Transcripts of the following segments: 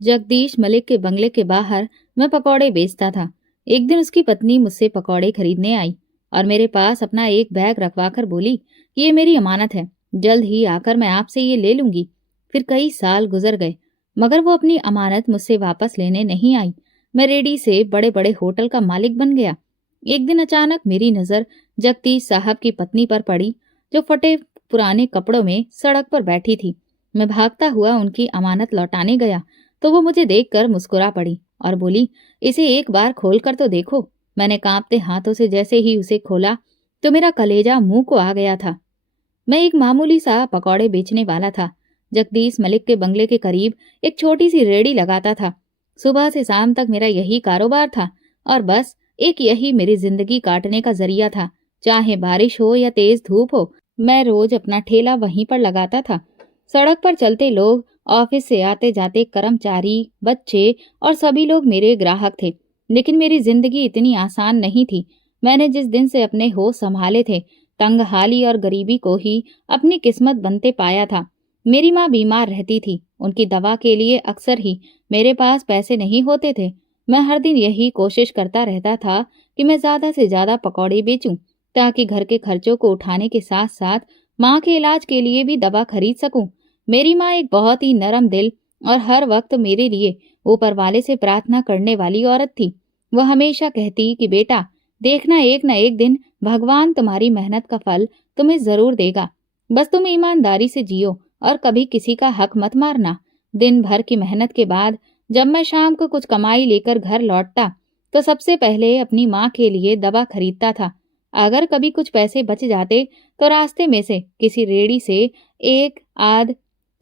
जगदीश मलिक के बंगले के बाहर मैं पकौड़े बेचता था। एक दिन उसकी पत्नी मुझसे पकौड़े खरीदने आई और मेरे पास अपना एक बैग रखवाकर बोली कि ये मेरी अमानत है, जल्द ही आकर मैं आपसे ये ले लूंगी। फिर कई साल गुजर गए मगर वो अपनी अमानत मुझसे वापस लेने नहीं आई। मैं रेडी से बड़े बड़े होटल का मालिक बन गया। एक दिन अचानक मेरी नजर जगदीश साहब की पत्नी पर पड़ी, जो फटे पुराने कपड़ों में सड़क पर बैठी थी। मैं भागता हुआ उनकी अमानत लौटाने गया तो वो मुझे देखकर मुस्कुरा पड़ी और बोली, इसे एक बार खोल कर तो देखो। मैंने कांपते हाथों से जैसे ही उसे खोला तो मेरा कलेजा मुंह को आ गया था। मैं एक मामूली सा पकौड़े बेचने वाला था। जगदीश मलिक के बंगले के करीब एक छोटी सी रेहड़ी लगाता था। सुबह से शाम तक मेरा यही कारोबार था और बस एक यही मेरी जिंदगी काटने का जरिया था। चाहे बारिश हो या तेज धूप हो, मैं रोज अपना ठेला वहीं पर लगाता था। सड़क पर चलते लोग, ऑफिस से आते जाते कर्मचारी, बच्चे और सभी लोग मेरे ग्राहक थे। लेकिन मेरी जिंदगी इतनी आसान नहीं थी। मैंने जिस दिन से अपने होश संभाले थे, तंगहाली और गरीबी को ही अपनी किस्मत बनते पाया था। मेरी माँ बीमार रहती थी। उनकी दवा के लिए अक्सर ही मेरे पास पैसे नहीं होते थे। मैं हर दिन यही कोशिश करता रहता था कि मैं ज्यादा से ज्यादा पकौड़े बेचूं, ताकि घर के खर्चों को उठाने के साथ साथ माँ के इलाज के लिए भी दवा खरीद सकूं। मेरी माँ एक बहुत ही नरम दिल और हर वक्त मेरे लिए ऊपर वाले से प्रार्थना करने वाली औरत थी। वह हमेशा कहती कि बेटा, देखना एक न एक दिन भगवान तुम्हारी मेहनत का फल तुम्हें जरूर देगा। बस तुम ईमानदारी से जियो और कभी किसी का हक मत मारना। दिन भर की मेहनत के बाद जब मैं शाम को कुछ कमाई लेकर घर लौटता तो सबसे पहले अपनी माँ के लिए दवा खरीदता था। अगर कभी कुछ पैसे बच जाते तो रास्ते में से किसी रेड़ी से एक आध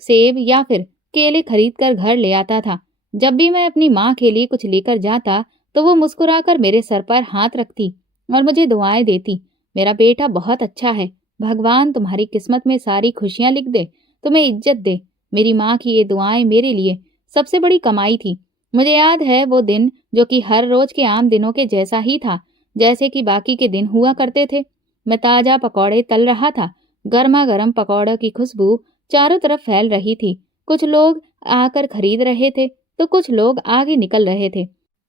सेब या फिर केले खरीद कर घर ले आता था। जब भी मैं अपनी माँ के लिए कुछ लेकर जाता तो वो मुस्कुराकर मेरे सर पर हाथ रखती और मुझे दुआएं देती। मेरा बेटा बहुत अच्छा है, भगवान तुम्हारी किस्मत में सारी खुशियां लिख दे, तुम्हें इज्जत दे। मेरी माँ की ये दुआएं मेरे लिए सबसे बड़ी कमाई थी। मुझे याद है वो दिन, जो कि हर रोज के आम दिनों के जैसा ही था, जैसे कि बाकी के दिन हुआ करते थे। मैं ताजा पकौड़े तल रहा था। गर्मा गर्म पकौड़ों की खुशबू चारों तरफ फैल रही थी। कुछ लोग आकर खरीद रहे थे तो कुछ लोग आगे निकल रहे थे,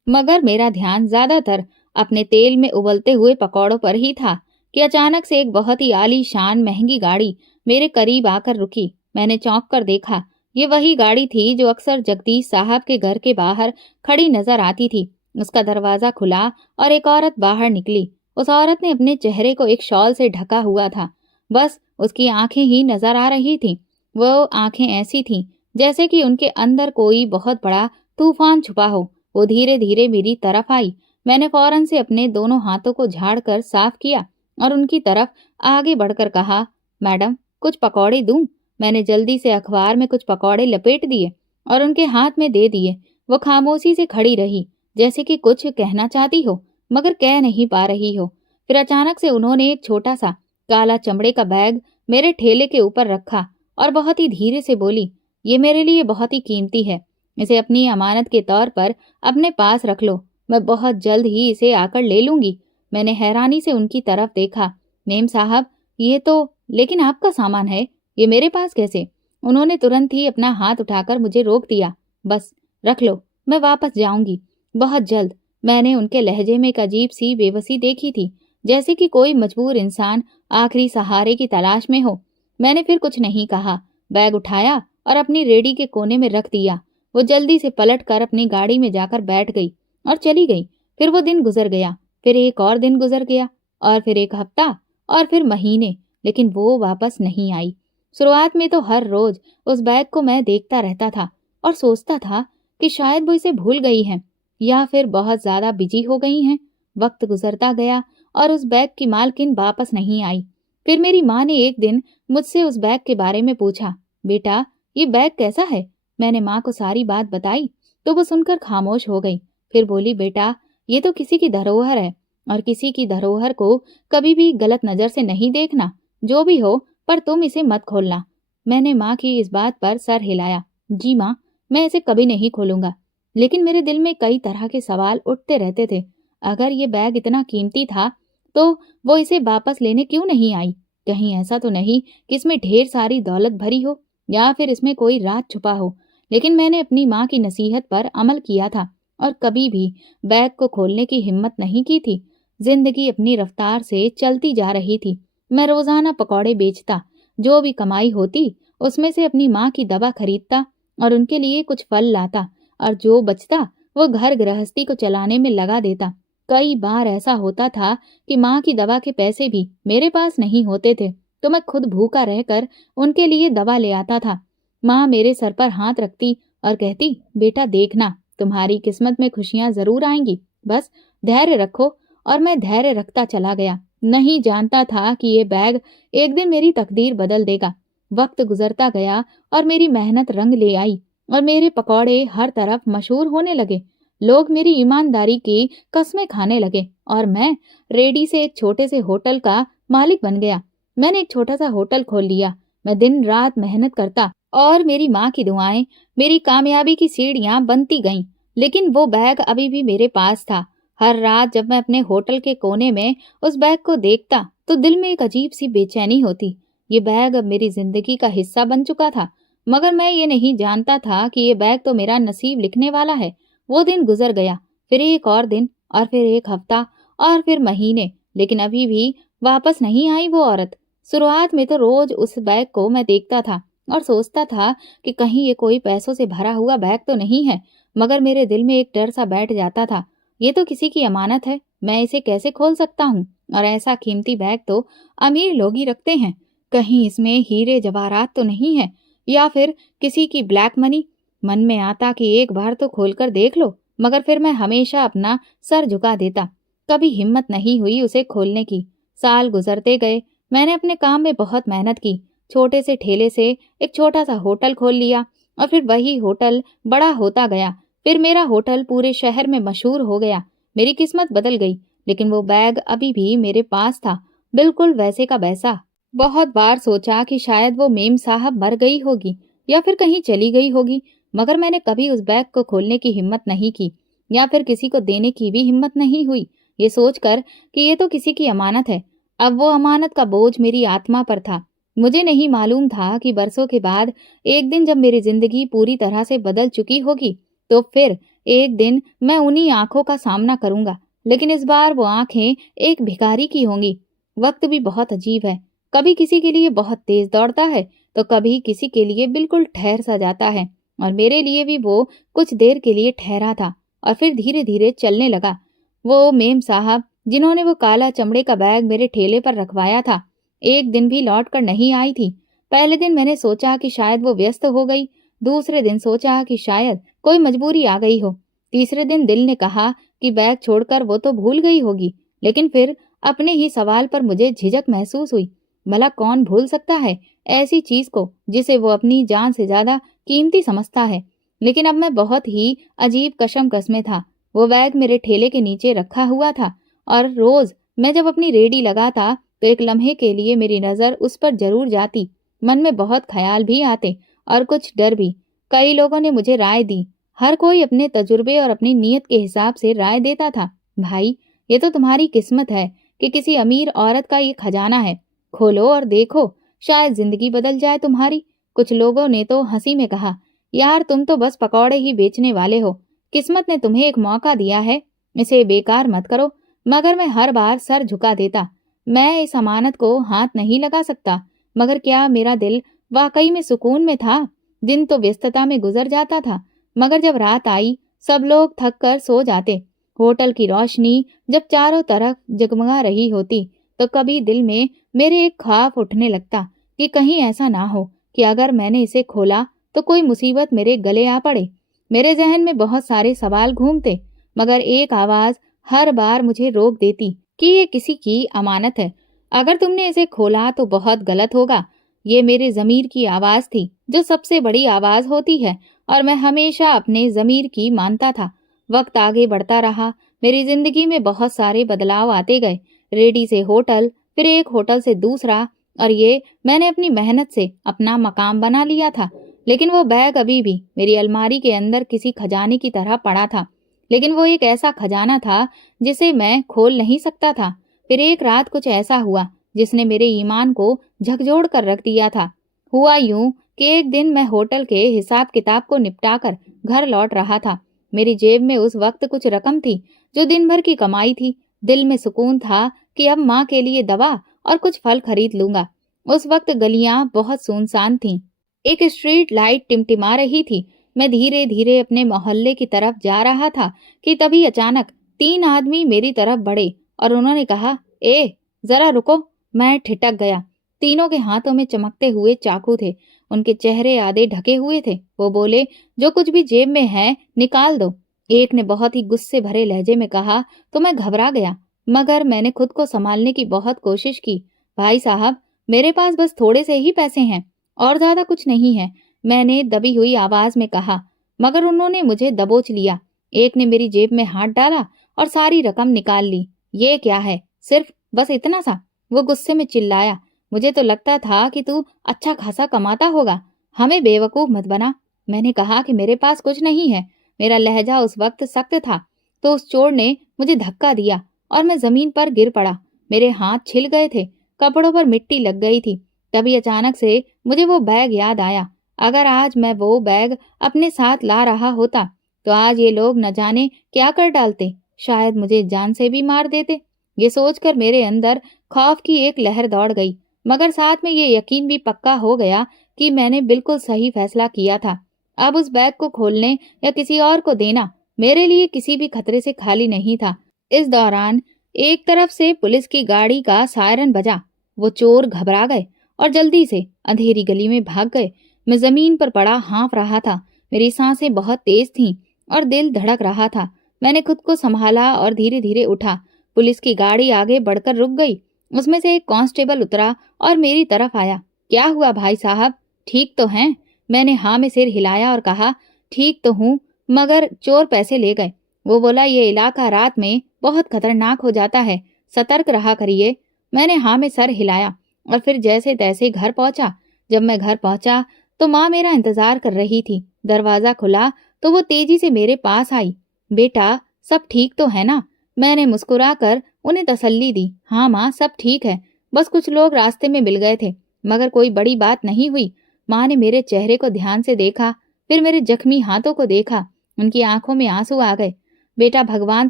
मगर मेरा ध्यान ज्यादातर अपने तेल में उबलते हुए पकौड़ों पर ही था कि अचानक से एक बहुत ही आलीशान महंगी गाड़ी मेरे करीब आकर रुकी। मैंने चौंक कर देखा। ये वही गाड़ी थी जो अक्सर जगदीश साहब के घर के बाहर खड़ी नजर आती थी। उसका दरवाजा खुला और एक औरत बाहर निकली। उस औरत ने अपने चेहरे को एक शॉल से ढका हुआ था। बस उसकी आंखें ही नजर आ रही थीं। वो आंखें ऐसी थीं जैसे कि उनके अंदर कोई बहुत बड़ा तूफान छुपा हो। वो धीरे धीरे मेरी तरफ आई। मैंने फौरन से अपने दोनों हाथों को झाड़कर साफ किया और उनकी तरफ आगे बढ़कर कहा, मैडम, कुछ पकौड़े दूं? मैंने जल्दी से अखबार में कुछ पकौड़े लपेट दिए और उनके हाथ में दे दिए। वो खामोशी से खड़ी रही, जैसे कि कुछ कहना चाहती हो मगर कह नहीं पा रही हो। फिर अचानक से उन्होंने एक छोटा सा काला चमड़े का बैग मेरे ठेले के ऊपर रखा और बहुत ही धीरे से बोली, ये मेरे लिए बहुत ही कीमती है। इसे अपनी अमानत के तौर पर अपने पास रख लो। मैं बहुत जल्द ही इसे आकर ले लूंगी। मैंने हैरानी से उनकी तरफ देखा। मेम साहब, ये तो, लेकिन आपका सामान है, ये मेरे पास कैसे? उन्होंने तुरंत ही अपना हाथ उठाकर मुझे रोक दिया। बस रख लो, मैं वापस जाऊंगी बहुत जल्द। मैंने उनके लहजे में एक अजीब सी बेबसी देखी थी, जैसे कि कोई मजबूर इंसान आखिरी सहारे की तलाश में हो। मैंने फिर कुछ नहीं कहा, बैग उठाया और अपनी रेडी के कोने में रख दिया। वो जल्दी से पलट कर अपनी गाड़ी में जाकर बैठ गई और चली गई। फिर वो दिन गुजर गया, फिर एक और दिन गुजर गया और फिर एक हफ्ता और फिर महीने, लेकिन वो वापस नहीं आई। शुरुआत में तो हर रोज उस बैग को मैं देखता रहता था और सोचता था कि शायद वो इसे भूल गई हैं या फिर बहुत ज्यादा बिजी हो गई हैं। वक्त गुजरता गया और उस बैग की मालकिन वापस नहीं आई। फिर मेरी माँ ने एक दिन मुझसे उस बैग के बारे में पूछा, बेटा, ये बैग कैसा है? मैंने माँ को सारी बात बताई तो वो सुनकर खामोश हो गई। फिर बोली, बेटा, ये तो किसी की धरोहर है और किसी की धरोहर को कभी भी गलत नजर से नहीं देखना। जो भी हो, पर तुम इसे मत खोलना। मैंने माँ की इस बात पर सर हिलाया। जी माँ, मैं इसे कभी नहीं खोलूंगा। लेकिन मेरे दिल में कई तरह के सवाल उठते रहते थे। अगर ये बैग इतना कीमती था तो वो इसे वापस लेने क्यों नहीं आई? कहीं ऐसा तो नहीं कि इसमें ढेर सारी दौलत भरी हो या फिर इसमें कोई राज छुपा हो। लेकिन मैंने अपनी माँ की नसीहत पर अमल किया था और कभी भी बैग को खोलने की हिम्मत नहीं की थी। जिंदगी अपनी रफ्तार से चलती जा रही थी। मैं रोजाना पकौड़े बेचता, जो भी कमाई होती उसमें से अपनी माँ की दवा खरीदता और उनके लिए कुछ फल लाता, और जो बचता वो घर गृहस्थी को चलाने में लगा देता। कई बार ऐसा होता था कि माँ की दवा के पैसे भी मेरे पास नहीं होते थे, तो मैं खुद भूखा रहकर उनके लिए दवा ले आता था। माँ मेरे सर पर हाथ रखती और कहती, बेटा देखना, तुम्हारी किस्मत में खुशियां जरूर आएंगी, बस धैर्य रखो। और मैं धैर्य रखता चला गया, नहीं जानता था कि ये बैग एक दिन मेरी तकदीर बदल देगा। वक्त गुजरता गया और मेरी मेहनत रंग ले आई और मेरे पकौड़े हर तरफ मशहूर होने लगे। लोग मेरी ईमानदारी की कस्में खाने लगे और मैं रेडी से एक छोटे से होटल का मालिक बन गया। मैंने एक छोटा सा होटल खोल लिया। मैं दिन रात मेहनत करता और मेरी माँ की दुआएं मेरी कामयाबी की सीढ़ियां बनती गईं। लेकिन वो बैग अभी भी मेरे पास था। हर रात जब मैं अपने होटल के कोने में उस बैग को देखता तो दिल में एक अजीब सी बेचैनी होती। ये बैग अब मेरी जिंदगी का हिस्सा बन चुका था, मगर मैं ये नहीं जानता था कि ये बैग तो मेरा नसीब लिखने वाला है। वो दिन गुजर गया, फिर एक और दिन, और फिर एक हफ्ता, और फिर महीने, लेकिन अभी भी वापस नहीं आई वो औरत। शुरुआत में तो रोज उस बैग को मैं देखता था और सोचता था कि कहीं ये कोई पैसों से भरा हुआ बैग तो नहीं है, मगर मेरे दिल में एक डर सा बैठ जाता था। ये तो किसी की अमानत है, मैं इसे कैसे खोल सकता हूँ? और ऐसा कीमती बैग तो अमीर लोग ही रखते हैं। कहीं इसमें हीरे जवाहरात तो नहीं है, या फिर किसी की ब्लैक मनी? मन में आता कि एक बार तो खोलकर देख लो, मगर फिर मैं हमेशा अपना सर झुका देता। कभी हिम्मत नहीं हुई उसे खोलने की। साल गुजरते गए, मैंने अपने काम में बहुत मेहनत की। छोटे से ठेले से एक छोटा सा होटल खोल लिया और फिर वही होटल बड़ा होता गया। फिर मेरा होटल पूरे शहर में मशहूर हो गया। मेरी किस्मत बदल गई, लेकिन वो बैग अभी भी मेरे पास था, बिल्कुल वैसे का वैसा। बहुत बार सोचा कि शायद वो मेम साहब मर गई होगी या फिर कहीं चली गई होगी, मगर मैंने कभी उस बैग को खोलने की हिम्मत नहीं की या फिर किसी को देने की भी हिम्मत नहीं हुई, ये सोचकर कि ये तो किसी की अमानत है। अब वो अमानत का बोझ मेरी आत्मा पर था। मुझे नहीं मालूम था कि बरसों के बाद एक दिन जब मेरी जिंदगी पूरी तरह से बदल चुकी होगी, तो फिर एक दिन मैं उन्हीं आंखों का सामना करूंगा। लेकिन इस बार वो आंखें एक भिखारी की होंगी। वक्त भी बहुत अजीब है, कभी किसी के लिए बहुत तेज दौड़ता है तो कभी किसी के लिए बिल्कुल ठहर सा जाता है। और मेरे लिए भी वो कुछ देर के लिए ठहरा था और फिर धीरे धीरे चलने लगा। वो मेम साहब जिन्होंने वो काला चमड़े का बैग मेरे ठेले पर रखवाया था, एक दिन भी लौट कर नहीं आई थी। पहले दिन मैंने सोचा कि शायद वो व्यस्त हो गई, दूसरे दिन सोचा कि शायद कोई मजबूरी आ गई हो, तीसरे दिन दिल ने कहा कि बैग छोड़कर वो तो भूल गई होगी। लेकिन फिर अपने ही सवाल पर मुझे झिझक महसूस हुई। भला कौन भूल सकता है ऐसी चीज को जिसे वो अपनी जान से ज्यादा कीमती समझता है? लेकिन अब मैं बहुत ही अजीब कशमकश में था। वो बैग मेरे ठेले के नीचे रखा हुआ था और रोज मैं जब अपनी रेडी लगाता तो एक लम्हे के लिए मेरी नजर उस पर जरूर जाती। मन में बहुत ख्याल भी आते और कुछ डर भी। कई लोगों ने मुझे राय दी, हर कोई अपने तजुर्बे और अपनी नीयत के हिसाब से राय देता था। भाई, ये तो तुम्हारी किस्मत है कि किसी अमीर औरत का ये खजाना है, खोलो और देखो, शायद जिंदगी बदल जाए तुम्हारी। कुछ लोगों ने तो हंसी में कहा, यार तुम तो बस पकौड़े ही बेचने वाले हो, किस्मत ने तुम्हें एक मौका दिया है, इसे बेकार मत करो। मगर मैं हर बार सर झुका देता। मैं इस अमानत को हाथ नहीं लगा सकता। मगर क्या मेरा दिल वाकई में सुकून में था? दिन तो व्यस्तता में गुजर जाता था, मगर जब रात आई सब लोग थक कर सो जाते, होटल की रोशनी जब चारों तरफ जगमगा रही होती, तो कभी दिल में मेरे एक ख्वाब उठने लगता कि कहीं ऐसा ना हो कि अगर मैंने इसे खोला तो कोई मुसीबत मेरे गले आ पड़े। मेरे जहन में बहुत सारे सवाल घूमते, मगर एक आवाज हर बार मुझे रोक देती कि ये किसी की अमानत है, अगर तुमने इसे खोला तो बहुत गलत होगा। ये मेरे जमीर की आवाज थी, जो सबसे बड़ी आवाज होती है, और मैं हमेशा अपने जमीर की मानता था। वक्त आगे बढ़ता रहा, मेरी जिंदगी में बहुत सारे बदलाव आते गए। रेडी से होटल, फिर एक होटल से दूसरा, और ये मैंने अपनी मेहनत से अपना मकाम बना लिया था। लेकिन वो बैग अभी भी मेरी अलमारी के अंदर किसी खजाने की तरह पड़ा था। लेकिन वो एक ऐसा खजाना था जिसे मैं खोल नहीं सकता था। फिर एक रात कुछ ऐसा हुआ जिसने मेरे ईमान को झकझोर कर रख दिया था। हुआ यूं कि एक दिन मैं होटल के हिसाब किताब को निपटाकर घर लौट रहा था। मेरी जेब में उस वक्त कुछ रकम थी जो दिन भर की कमाई थी। दिल में सुकून था कि अब माँ के लिए दवा और कुछ फल खरीद लूंगा। उस वक्त गलियां बहुत सुनसान थीं। एक स्ट्रीट लाइट टिमटिमा रही थी। मैं धीरे धीरे अपने मोहल्ले की तरफ जा रहा था कि तभी अचानक 3 आदमी मेरी तरफ बढ़े और उन्होंने कहा, ए, जरा रुको। मैं ठिठक गया। तीनों के हाथों में चमकते हुए चाकू थे। उनके चेहरे आधे ढके हुए थे। वो बोले, जो कुछ भी जेब में है निकाल दो। एक ने बहुत ही गुस्से भरे लहजे में कहा तो मैं घबरा गया, मगर मैंने खुद को संभालने की बहुत कोशिश की। भाई साहब, मेरे पास बस थोड़े से ही पैसे हैं और ज्यादा कुछ नहीं है, मैंने दबी हुई आवाज में कहा। मगर उन्होंने मुझे दबोच लिया। एक ने मेरी जेब में हाथ डाला और सारी रकम निकाल ली। ये क्या है, सिर्फ बस इतना सा? वो गुस्से में चिल्लाया। मुझे तो लगता था कि तू अच्छा खासा कमाता होगा, हमें बेवकूफ मत बना। मैंने कहा कि मेरे पास कुछ नहीं है। मेरा लहजा उस वक्त सख्त था तो उस चोर ने मुझे धक्का दिया और मैं जमीन पर गिर पड़ा। मेरे हाथ छिल गए थे, कपड़ों पर मिट्टी लग गई थी। तभी अचानक से मुझे वो बैग याद आया। अगर आज मैं वो बैग अपने साथ ला रहा होता तो आज ये लोग न जाने क्या कर डालते, शायद मुझे जान से भी मार देते। ये सोचकर मेरे अंदर खौफ की एक लहर दौड़ गई, मगर साथ में ये यकीन भी पक्का हो गया कि मैंने बिल्कुल सही फैसला किया था। अब उस बैग को खोलने या किसी और को देना मेरे लिए किसी भी खतरे से खाली नहीं था। इस दौरान एक तरफ से पुलिस की गाड़ी का सायरन बजा। वो चोर घबरा गए और जल्दी से अंधेरी गली में भाग गए। मैं जमीन पर पड़ा हाँफ रहा था। मेरी सांसें बहुत तेज थीं और दिल धड़क रहा था। मैंने खुद को संभाला और धीरे धीरे उठा। पुलिस की गाड़ी आगे बढ़कर रुक गई। उसमें से एक कांस्टेबल उतरा और मेरी तरफ आया। क्या हुआ भाई साहब, ठीक तो हैं? मैंने हाँ में सिर हिलाया और कहा, ठीक तो हूँ, मगर चोर पैसे ले गए। वो बोला, ये इलाका रात में बहुत खतरनाक हो जाता है, सतर्क रहा करिए। मैंने हाँ में सर हिलाया और फिर जैसे तैसे घर पहुंचा। जब मैं घर पहुंचा तो माँ मेरा इंतजार कर रही थी। दरवाजा खुला तो वो तेजी से मेरे पास आई। बेटा, सब ठीक तो है ना? मैंने मुस्कुराकर उन्हें तसल्ली दी। हाँ माँ, सब ठीक है, बस कुछ लोग रास्ते में मिल गए थे, मगर कोई बड़ी बात नहीं हुई। माँ ने मेरे चेहरे को ध्यान से देखा, फिर मेरे जख्मी हाथों को देखा। उनकी आंखों में आंसू आ गए। बेटा, भगवान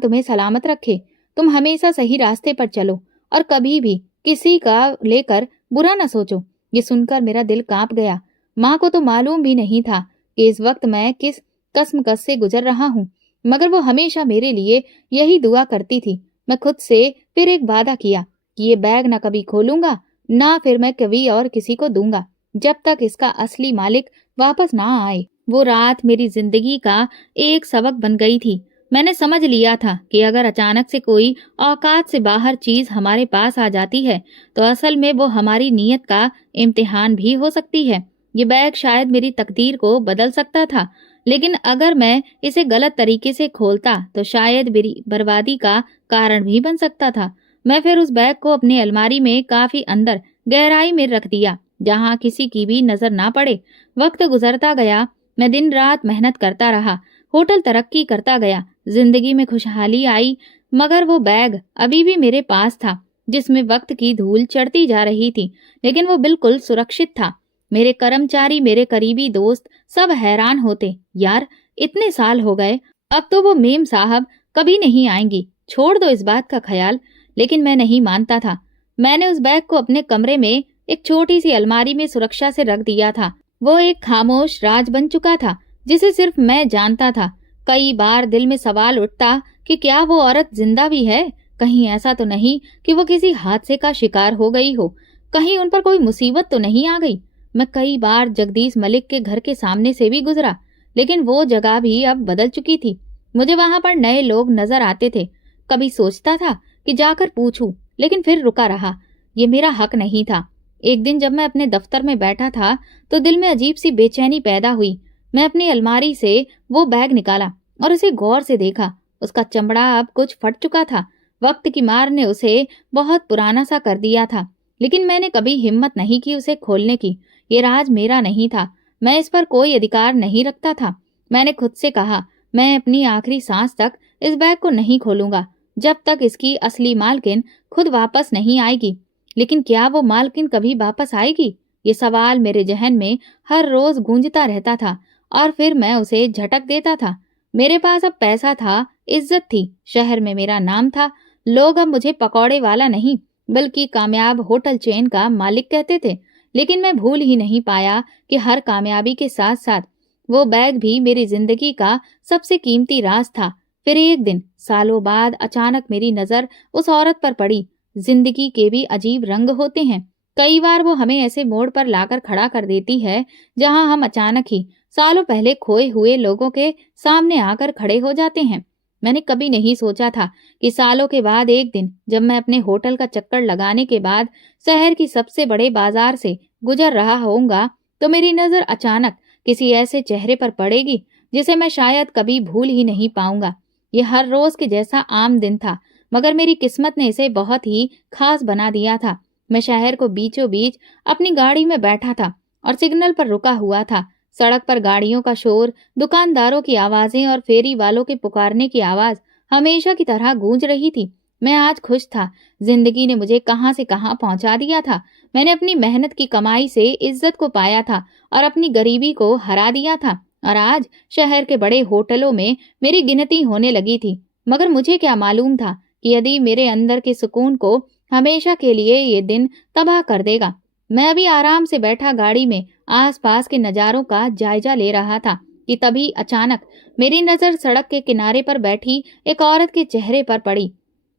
तुम्हें सलामत रखे। तुम हमेशा सही रास्ते पर चलो और कभी भी किसी का लेकर बुरा न सोचो। ये सुनकर मेरा दिल कांप गया। माँ को तो मालूम भी नहीं था कि इस वक्त मैं किस कश्मकश से गुजर रहा हूँ, मगर वो हमेशा मेरे लिए यही दुआ करती थी। मैं खुद से फिर एक वादा किया कि ये बैग ना कभी खोलूंगा, ना फिर मैं कभी और किसी को दूंगा, जब तक इसका असली मालिक वापस ना आए। वो रात मेरी जिंदगी का एक सबक बन गई थी। मैंने समझ लिया था कि अगर अचानक से कोई औकात से बाहर चीज हमारे पास आ जाती है तो असल में वो हमारी नीयत का इम्तिहान भी हो सकती है। ये बैग शायद मेरी तकदीर को बदल सकता था, लेकिन अगर मैं इसे गलत तरीके से खोलता तो शायद मेरी बर्बादी का कारण भी बन सकता था। मैं फिर उस बैग को अपनी अलमारी में काफी अंदर गहराई में रख दिया, जहाँ किसी की भी नजर ना पड़े। वक्त गुजरता गया, मैं दिन रात मेहनत करता रहा, होटल तरक्की करता गया, जिंदगी में खुशहाली आई, मगर वो बैग अभी भी मेरे पास था, जिसमें वक्त की धूल चढ़ती जा रही थी, लेकिन वो बिल्कुल सुरक्षित था। मेरे कर्मचारी, मेरे करीबी दोस्त सब हैरान होते, यार, इतने साल हो गए, अब तो वो मेम साहब कभी नहीं आएंगी, छोड़ दो इस बात का ख्याल। लेकिन मैं नहीं मानता था। मैंने उस बैग को अपने कमरे में एक छोटी सी अलमारी में सुरक्षा से रख दिया था। वो एक खामोश राज बन चुका था, जिसे सिर्फ मैं जानता था। कई बार दिल में सवाल उठता कि क्या वो औरत जिंदा भी है? कहीं ऐसा तो नहीं कि वो किसी हादसे का शिकार हो गई हो? कहीं उन पर कोई मुसीबत तो नहीं आ गई? मैं कई बार जगदीश मलिक के घर के सामने से भी गुजरा, लेकिन वो जगह भी अब बदल चुकी थी। मुझे वहां पर नए लोग नजर आते थे। कभी सोचता था कि जाकर पूछूं, लेकिन फिर रुका रहा। ये मेरा हक नहीं था। एक दिन जब मैं अपने दफ्तर में बैठा था तो दिल में अजीब सी बेचैनी पैदा हुई। मैं अपनी अलमारी से वो बैग निकाला और उसे गौर से देखा। उसका चमड़ा अब कुछ फट चुका था। वक्त की मार ने उसे बहुत पुराना सा कर दिया था, लेकिन मैंने कभी हिम्मत नहीं की उसे खोलने की। ये राज मेरा नहीं था, मैं इस पर कोई अधिकार नहीं रखता था। मैंने खुद से कहा, मैं अपनी आखिरी सांस तक इस बैग को नहीं खोलूंगा, जब तक इसकी असली मालकिन खुद वापस नहीं आएगी। लेकिन क्या वो मालकिन कभी वापस आएगी? ये सवाल मेरे जहन में हर रोज गूंजता रहता था और फिर मैं उसे झटक देता था। मेरे पास अब पैसा था, इज्जत थी, शहर में मेरा नाम था। लोग अब मुझे पकौड़े वाला नहीं बल्कि कामयाब होटल चेन का मालिक कहते थे। लेकिन मैं भूल ही नहीं पाया कि हर कामयाबी के साथ साथ वो बैग भी मेरी जिंदगी का सबसे कीमती राज था। फिर एक दिन सालों बाद अचानक मेरी नजर उस औरत पर पड़ी। जिंदगी के भी अजीब रंग होते हैं। कई बार वो हमें ऐसे मोड़ पर लाकर खड़ा कर देती है जहां हम अचानक ही सालों पहले खोए हुए लोगों के सामने आकर खड़े हो जाते हैं। मैंने कभी नहीं सोचा था कि सालों के बाद एक दिन जब मैं अपने होटल का चक्कर लगाने के बाद शहर की सबसे बड़े बाजार से गुजर रहा होऊंगा तो मेरी नजर अचानक किसी ऐसे चेहरे पर पड़ेगी जिसे मैं शायद कभी भूल ही नहीं पाऊंगा। ये हर रोज के जैसा आम दिन था, मगर मेरी किस्मत ने इसे बहुत ही खास बना दिया था। मैं शहर को बीचों बीच अपनी गाड़ी में बैठा था और सिग्नल पर रुका हुआ था। सड़क पर गाड़ियों का शोर, दुकानदारों की आवाजें और फेरी वालों के पुकारने की आवाज हमेशा की तरह गूंज रही थी। मैं आज खुश था। जिंदगी ने मुझे कहां से कहां पहुंचा दिया था। मैंने अपनी मेहनत की कमाई से इज्जत को पाया था और अपनी गरीबी को हरा दिया था। और आज शहर के बड़े होटलों में मेरी गिनती होने लगी थी। मगर मुझे क्या मालूम था कि यदि मेरे अंदर के सुकून को हमेशा के लिए ये दिन तबाह कर देगा। मैं अभी आराम से बैठा गाड़ी में आसपास के नजारों का जायजा ले रहा था कि तभी अचानक मेरी नजर सड़क के किनारे पर बैठी एक औरत के चेहरे पर पड़ी।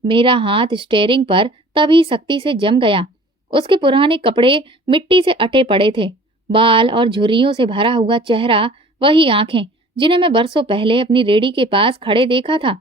मेरा हाथ स्टेयरिंग पर तभी सख्ती से जम गया। उसके पुराने कपड़े मिट्टी से अटे पड़े थे, बाल और झुर्रियों से भरा हुआ चेहरा, वही आंखें जिन्हें मैं बरसों पहले अपनी रेडी के पास खड़े देखा था।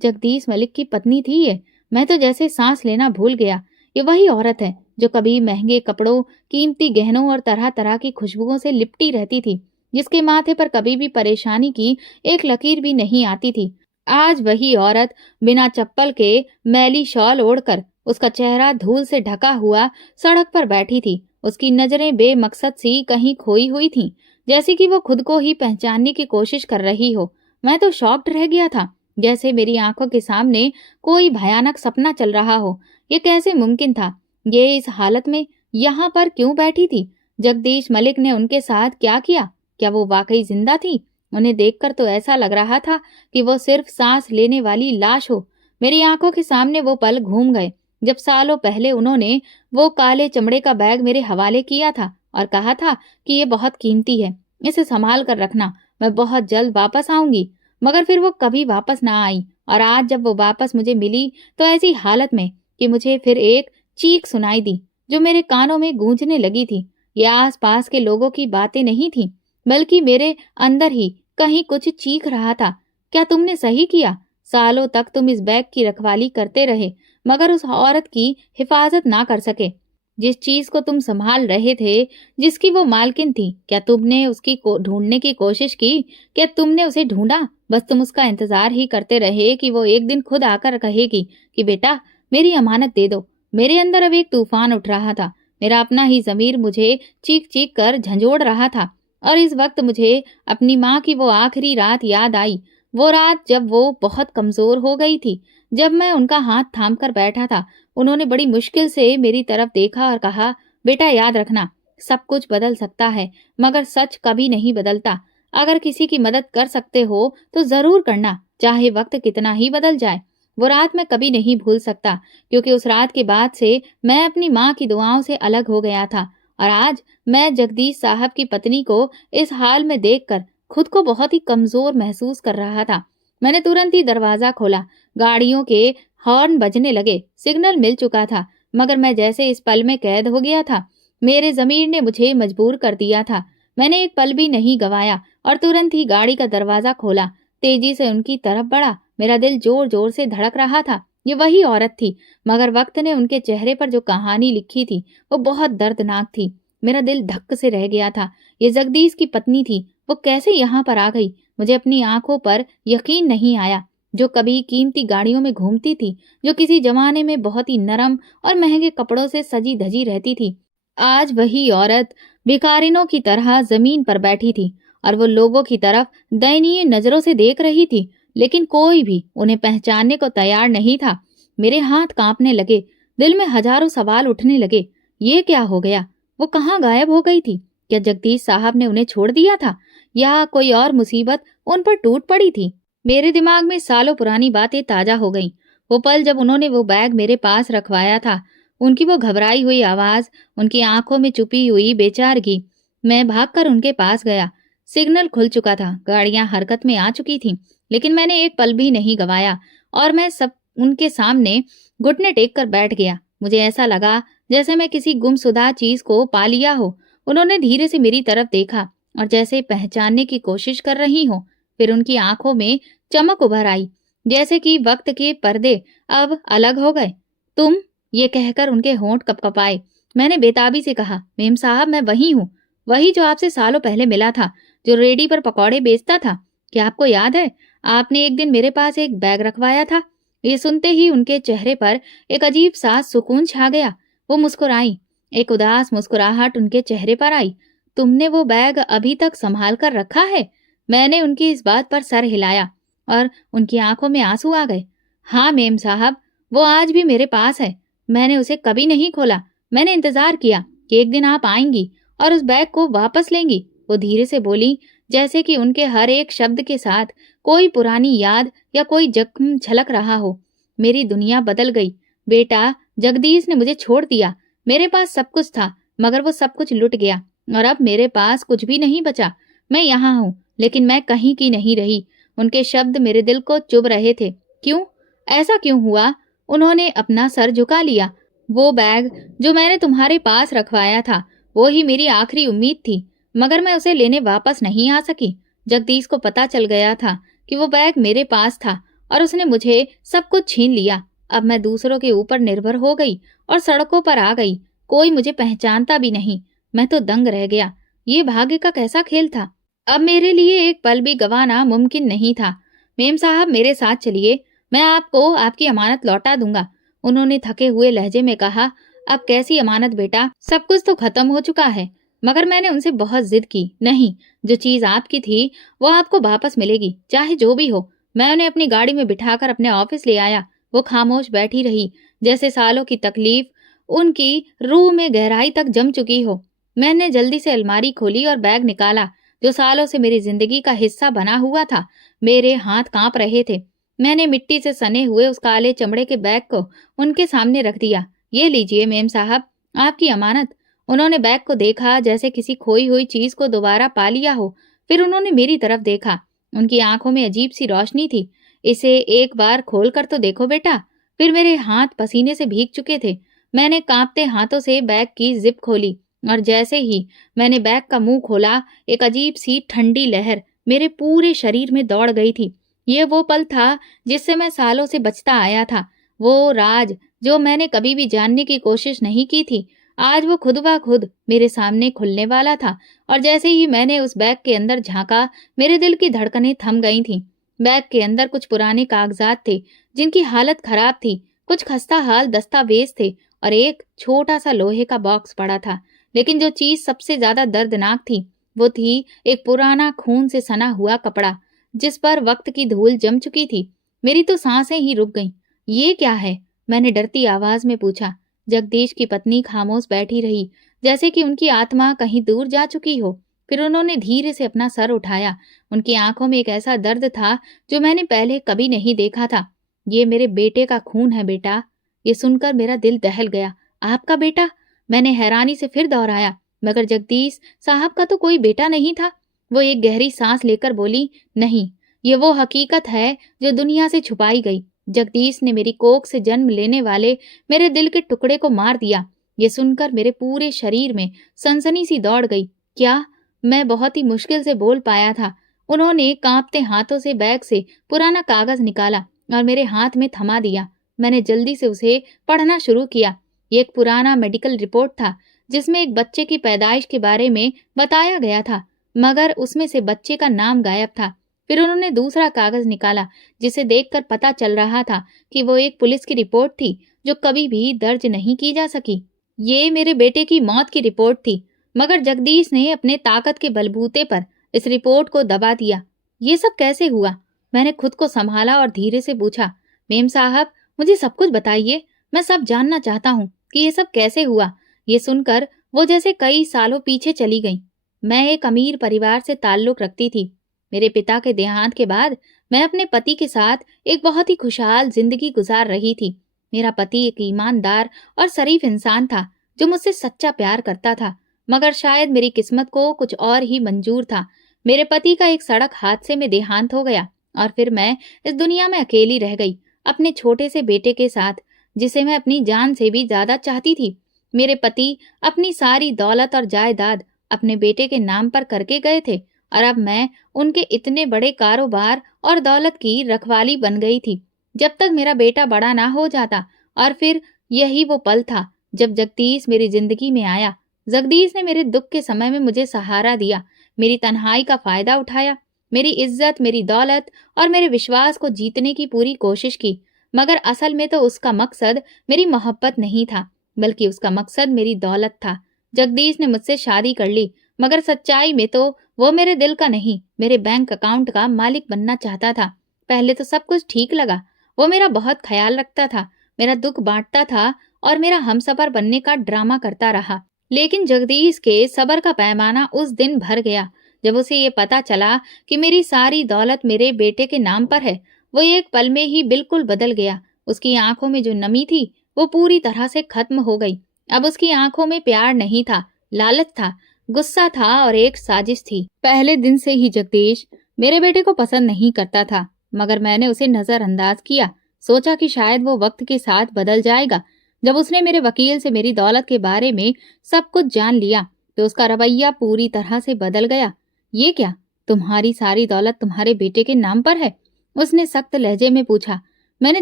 जगदीश मलिक की पत्नी थी ये। मैं तो जैसे सांस लेना भूल गया। ये वही औरत है जो कभी महंगे कपड़ों, कीमती गहनों और तरह तरह की खुशबुओं से लिपटी रहती थी, जिसके माथे पर कभी भी परेशानी की एक लकीर भी नहीं आती थी। आज वही औरत बिना चप्पल के मैली शॉल ओढ़कर, उसका चेहरा धूल से ढका हुआ, सड़क पर बैठी थी। उसकी नजरें बेमकसद सी कहीं खोई हुई थीं, जैसे कि वो खुद को ही पहचानने की कोशिश कर रही हो। मैं तो शॉक्ड रह गया था, जैसे मेरी आंखों के सामने कोई भयानक सपना चल रहा हो। ये कैसे मुमकिन था? ये इस हालत में यहाँ पर क्यों बैठी थी? जगदीश मलिक ने उनके साथ क्या किया? क्या वो वाकई जिंदा थी? उन्हें देखकर तो ऐसा लग रहा था कि वो सिर्फ सांस लेने वाली लाश हो। मेरी आंखों के सामने वो पल घूम गए जब सालों पहले उन्होंने वो काले चमड़े का बैग मेरे हवाले किया था और कहा था कि ये बहुत कीमती है, इसे संभाल कर रखना, मैं बहुत जल्द वापस आऊंगी। मगर फिर वो कभी वापस ना आई और आज जब वो वापस मुझे मिली तो ऐसी हालत में कि मुझे फिर एक चीख सुनाई दी जो मेरे कानों में गूंजने लगी थी। ये आसपास के लोगों की बातें नहीं थी, बल्कि मेरे अंदर ही कहीं कुछ चीख रहा था। क्या तुमने सही किया? सालों तक तुम इस बैग की रखवाली करते रहे मगर उस औरत की हिफाजत ना कर सके। जिस चीज को तुम संभाल रहे थे, जिसकी वो मालकिन थी, क्या तुमने उसकी ढूंढने की कोशिश की? क्या तुमने उसे ढूंढा? बस तुम उसका इंतजार ही करते रहे कि वो एक दिन खुद आकर कहेगी कि बेटा मेरी अमानत दे दो। मेरे अंदर अब एक तूफान उठ रहा था। मेरा अपना ही जमीर मुझे चीख चीख कर झंझोड़ रहा था। और इस वक्त मुझे अपनी माँ की वो आखिरी रात याद आई। वो रात जब वो बहुत कमजोर हो गई थी, जब मैं उनका हाथ थाम कर बैठा था। उन्होंने बड़ी मुश्किल से मेरी तरफ देखा और कहा, बेटा याद रखना, सब कुछ बदल सकता है मगर सच कभी नहीं बदलता। अगर किसी की मदद कर सकते हो तो जरूर करना, चाहे वक्त कितना ही बदल जाए। वो रात मैं कभी नहीं भूल सकता, क्योंकि उस रात के बाद से मैं अपनी माँ की दुआओं से अलग हो गया था। और आज मैं जगदीश साहब की पत्नी को इस हाल में देखकर खुद को बहुत ही कमजोर महसूस कर रहा था। मैंने तुरंत ही दरवाजा खोला। गाड़ियों के हॉर्न बजने लगे। सिग्नल मिल चुका था, मगर मैं जैसे इस पल में कैद हो गया था। मेरे जमीर ने मुझे मजबूर कर दिया था। मैंने एक पल भी नहीं गवाया और तुरंत ही गाड़ी का दरवाजा खोला, तेजी से उनकी तरफ बढ़ा। मेरा दिल जोर जोर से धड़क रहा था। ये वही औरत थी, मगर वक्त ने उनके चेहरे पर जो कहानी लिखी थी वो बहुत दर्दनाक थी। मेरा दिल धक्क से रह गया था। ये जगदीश की पत्नी थी। वो कैसे यहाँ पर आ गई? मुझे अपनी आंखों पर यकीन नहीं आया। जो कभी कीमती गाड़ियों में घूमती थी, जो किसी जमाने में बहुत ही नरम और महंगे कपड़ों से सजी धजी रहती थी, आज वही औरत भिखारिनों की तरह जमीन पर बैठी थी और वो लोगों की तरफ दयनीय नजरों से देख रही थी। लेकिन कोई भी उन्हें पहचानने को तैयार नहीं था। मेरे हाथ कांपने लगे, दिल में हजारों सवाल उठने लगे। ये क्या हो गया? वो कहाँ गायब हो गई थी? क्या जगदीश साहब ने उन्हें छोड़ दिया था या कोई और मुसीबत उन पर टूट पड़ी थी? मेरे दिमाग में सालों पुरानी बातें ताजा हो गईं। वो पल जब उन्होंने वो बैग मेरे पास रखवाया था, उनकी वो घबराई हुई आवाज, उनकी आंखों में छुपी हुई बेचारगी। मैं भागकर उनके पास गया। सिग्नल खुल चुका था, गाड़ियां हरकत में आ चुकी थीं, लेकिन मैंने एक पल भी नहीं गवाया और मैं सब उनके सामने घुटने टेक कर बैठ गया। मुझे ऐसा लगा जैसे मैं किसी गुमशुदा चीज को पा लिया हो। उन्होंने धीरे से मेरी तरफ देखा और जैसे पहचानने की कोशिश कर रही हो। फिर उनकी आंखों में चमक उभर आई, जैसे कि वक्त के पर्दे अब अलग हो गए। तुम? ये कहकर उनके होंठ कपकपाए। मैंने बेताबी से कहा, मेम साहब, मैं वही हूँ, वही जो आपसे सालों पहले मिला था, जो रेडी पर पकौड़े बेचता था। क्या आपको याद है? आपने एक दिन मेरे पास एक बैग रखवाया था। ये सुनते ही उनके चेहरे पर एक अजीब सा सुकून छा गया। वो मुस्कुराई। एक उदास मुस्कुराहट उनके चेहरे पर आई। तुमने वो बैग अभी तक संभाल कर रखा है? मैंने उनकी इस बात पर सर हिलाया और उनकी आंखों में आंसू आ गए। हाँ मेम साहब, वो आज भी मेरे पास है। मैंने उसे कभी नहीं खोला। मैंने इंतजार किया कि एक दिन आप आएंगी और उस बैग को वापस लेंगी। वो धीरे से बोली, जैसे कि उनके हर एक शब्द के साथ कोई पुरानी याद या कोई जख्म छलक रहा हो। मेरी दुनिया बदल गई। बेटा, जगदीश ने मुझे छोड़ दिया। मेरे पास सब कुछ था, मगर वो सब कुछ लुट गया और अब मेरे पास कुछ भी नहीं बचा। मैं यहाँ हूँ, लेकिन मैं कहीं की नहीं रही। उनके शब्द मेरे दिल को चुभ रहे थे। क्यों? ऐसा क्यों हुआ? उन्होंने अपना सर झुका लिया। वो बैग जो मैंने तुम्हारे पास रखवाया था, वो ही मेरी आखिरी उम्मीद थी, मगर मैं उसे लेने वापस नहीं आ सकी। जगदीश को पता चल गया था कि वो बैग मेरे पास था और उसने मुझे सब कुछ छीन लिया। अब मैं दूसरों के ऊपर निर्भर हो गई और सड़कों पर आ गई। कोई मुझे पहचानता भी नहीं। मैं तो दंग रह गया। ये भाग्य का कैसा खेल था। अब मेरे लिए एक पल भी गंवाना मुमकिन नहीं था। मेम साहब, मेरे साथ चलिए, मैं आपको आपकी अमानत लौटा दूंगा। उन्होंने थके हुए लहजे में कहा। अब कैसी अमानत बेटा, सब कुछ तो खत्म हो चुका है। मगर मैंने उनसे बहुत जिद की। नहीं, जो चीज आपकी थी वो आपको वापस मिलेगी, चाहे जो भी हो। मैं उन्हें अपनी गाड़ी में बिठाकर अपने ऑफिस ले आया। वो खामोश बैठी रही, जैसे सालों की तकलीफ उनकी रूह में गहराई तक जम चुकी हो। मैंने जल्दी से अलमारी खोली और बैग निकाला, जो सालों से मेरी जिंदगी का हिस्सा बना हुआ था। मेरे हाथ कांप रहे थे। मैंने मिट्टी से सने हुए उस काले चमड़े के बैग को उनके सामने रख दिया। ये लीजिए मेम साहब, आपकी अमानत। उन्होंने बैग को देखा, जैसे किसी खोई हुई चीज को दोबारा पा लिया हो। फिर उन्होंने मेरी तरफ देखा। उनकी आंखों में अजीब सी रोशनी थी। इसे एक बार खोल कर तो देखो बेटा। फिर मेरे हाथ पसीने से भीग चुके थे। मैंने कांपते हाथों से बैग की जिप खोली और जैसे ही मैंने बैग का मुंह खोला, एक अजीब सी ठंडी लहर मेरे पूरे शरीर में दौड़ गई थी। ये वो पल था जिससे मैं सालों से बचता आया था। वो राज जो मैंने कभी भी जानने की कोशिश नहीं की थी, आज वो खुद ब खुद मेरे सामने खुलने वाला था। और जैसे ही मैंने उस बैग के अंदर झांका, मेरे दिल की धड़कनें थम गई थीं। बैग के अंदर कुछ पुराने कागजात थे जिनकी हालत खराब थी, कुछ खस्ता हाल दस्तावेज थे और एक छोटा सा लोहे का बॉक्स पड़ा था। लेकिन जो चीज सबसे ज्यादा दर्दनाक थी, वो थी एक पुराना खून से सना हुआ कपड़ा, जिस पर वक्त की धूल जम चुकी थी। मेरी तो सांसें ही रुक गईं। ये क्या है? मैंने डरती आवाज में पूछा। जगदीश की पत्नी खामोश बैठी रही, जैसे कि उनकी आत्मा कहीं दूर जा चुकी हो। फिर उन्होंने धीरे से अपना सर उठाया। उनकी आंखों में एक ऐसा दर्द था जो मैंने पहले कभी नहीं देखा था। ये मेरे बेटे का खून है बेटा। ये सुनकर मेरा दिल दहल गया। आपका बेटा? मैंने हैरानी से फिर दोहराया। मगर जगदीश साहब का तो कोई बेटा नहीं था। वो एक गहरी सांस लेकर बोली, नहीं, ये वो हकीकत है जो दुनिया से छुपाई गई। जगदीश ने मेरी कोख से जन्म लेने वाले मेरे दिल के टुकड़े को मार दिया। ये सुनकर मेरे पूरे शरीर में सनसनी सी दौड़ गई। क्या? मैं बहुत ही मुश्किल से बोल पाया था। उन्होंने कांपते हाथों से बैग से पुराना कागज निकाला और मेरे हाथ में थमा दिया। मैंने जल्दी से उसे पढ़ना शुरू किया। ये एक पुराना मेडिकल रिपोर्ट था, जिसमें एक बच्चे की पैदाइश के बारे में बताया गया था, मगर उसमें से बच्चे का नाम गायब था। फिर उन्होंने दूसरा कागज निकाला, जिसे देखकर पता चल रहा था कि वो एक पुलिस की रिपोर्ट थी, जो कभी भी दर्ज नहीं की जा सकी। ये मेरे बेटे की मौत की रिपोर्ट थी, मगर जगदीश ने अपने ताकत के बलबूते पर इस रिपोर्ट को दबा दिया। ये सब कैसे हुआ? मैंने खुद को संभाला और धीरे से पूछा, मेम साहब, मुझे सब कुछ बताइए। मैं सब जानना चाहता हूँ कि ये सब कैसे हुआ। ये सुनकर वो जैसे कई सालों पीछे चली गईं। मैं एक अमीर परिवार से ताल्लुक रखती थी। मेरे पिता के देहांत के बाद मैं अपने पति के साथ एक बहुत ही खुशहाल जिंदगी गुजार रही थी। मेरा पति एक ईमानदार और शरीफ इंसान था जो मुझसे सच्चा प्यार करता था, मगर शायद मेरी किस्मत को कुछ और ही मंजूर था। मेरे पति का एक सड़क हादसे में देहांत हो गया और फिर मैं इस दुनिया में अकेली रह गई, अपने छोटे से बेटे के साथ, जिसे मैं अपनी जान से भी ज्यादा चाहती थी। मेरे पति अपनी सारी दौलत और जायदाद अपने बेटे के नाम पर करके गए थे और अब मैं उनके इतने बड़े कारोबार और दौलत की रखवाली बन गई थी जब तक मेरा बेटा बड़ा ना हो जाता। और फिर यही वो पल था जब जगदीश मेरी जिंदगी में आया। जगदीश ने मेरे दुख के समय में मुझे सहारा दिया, मेरी तन्हाई का फायदा उठाया, मेरी इज्जत, मेरी दौलत और मेरे विश्वास को जीतने की पूरी कोशिश की। मगर असल में तो उसका मकसद मेरी मोहब्बत नहीं था, बल्कि उसका मकसद मेरी दौलत था। जगदीश ने मुझसे शादी कर ली, मगर सच्चाई में तो वो मेरे दिल का नहीं, मेरे बैंक अकाउंट का मालिक बनना चाहता था। पहले तो सब कुछ ठीक लगा। वो मेरा बहुत ख्याल रखता था, मेरा दुख बांटता था और मेरा हमसफर बनने का ड्रामा करता रहा। लेकिन जगदीश के सब्र का पैमाना उस दिन भर गया जब उसे ये पता चला कि मेरी सारी दौलत मेरे बेटे के नाम पर है। वो एक पल में ही बिल्कुल बदल गया। उसकी आंखों में जो नमी थी वो पूरी तरह से खत्म हो गई। अब उसकी आंखों में प्यार नहीं था, लालच था, गुस्सा था और एक साजिश थी। पहले दिन से ही जगदीश मेरे बेटे को पसंद नहीं करता था, मगर मैंने उसे नजरअंदाज किया। सोचा कि शायद वो वक्त के साथ बदल जाएगा। जब उसने मेरे वकील से मेरी दौलत के बारे में सब कुछ जान लिया तो उसका रवैया पूरी तरह से बदल गया। ये क्या, तुम्हारी सारी दौलत तुम्हारे बेटे के नाम पर है? उसने सख्त लहजे में पूछा। मैंने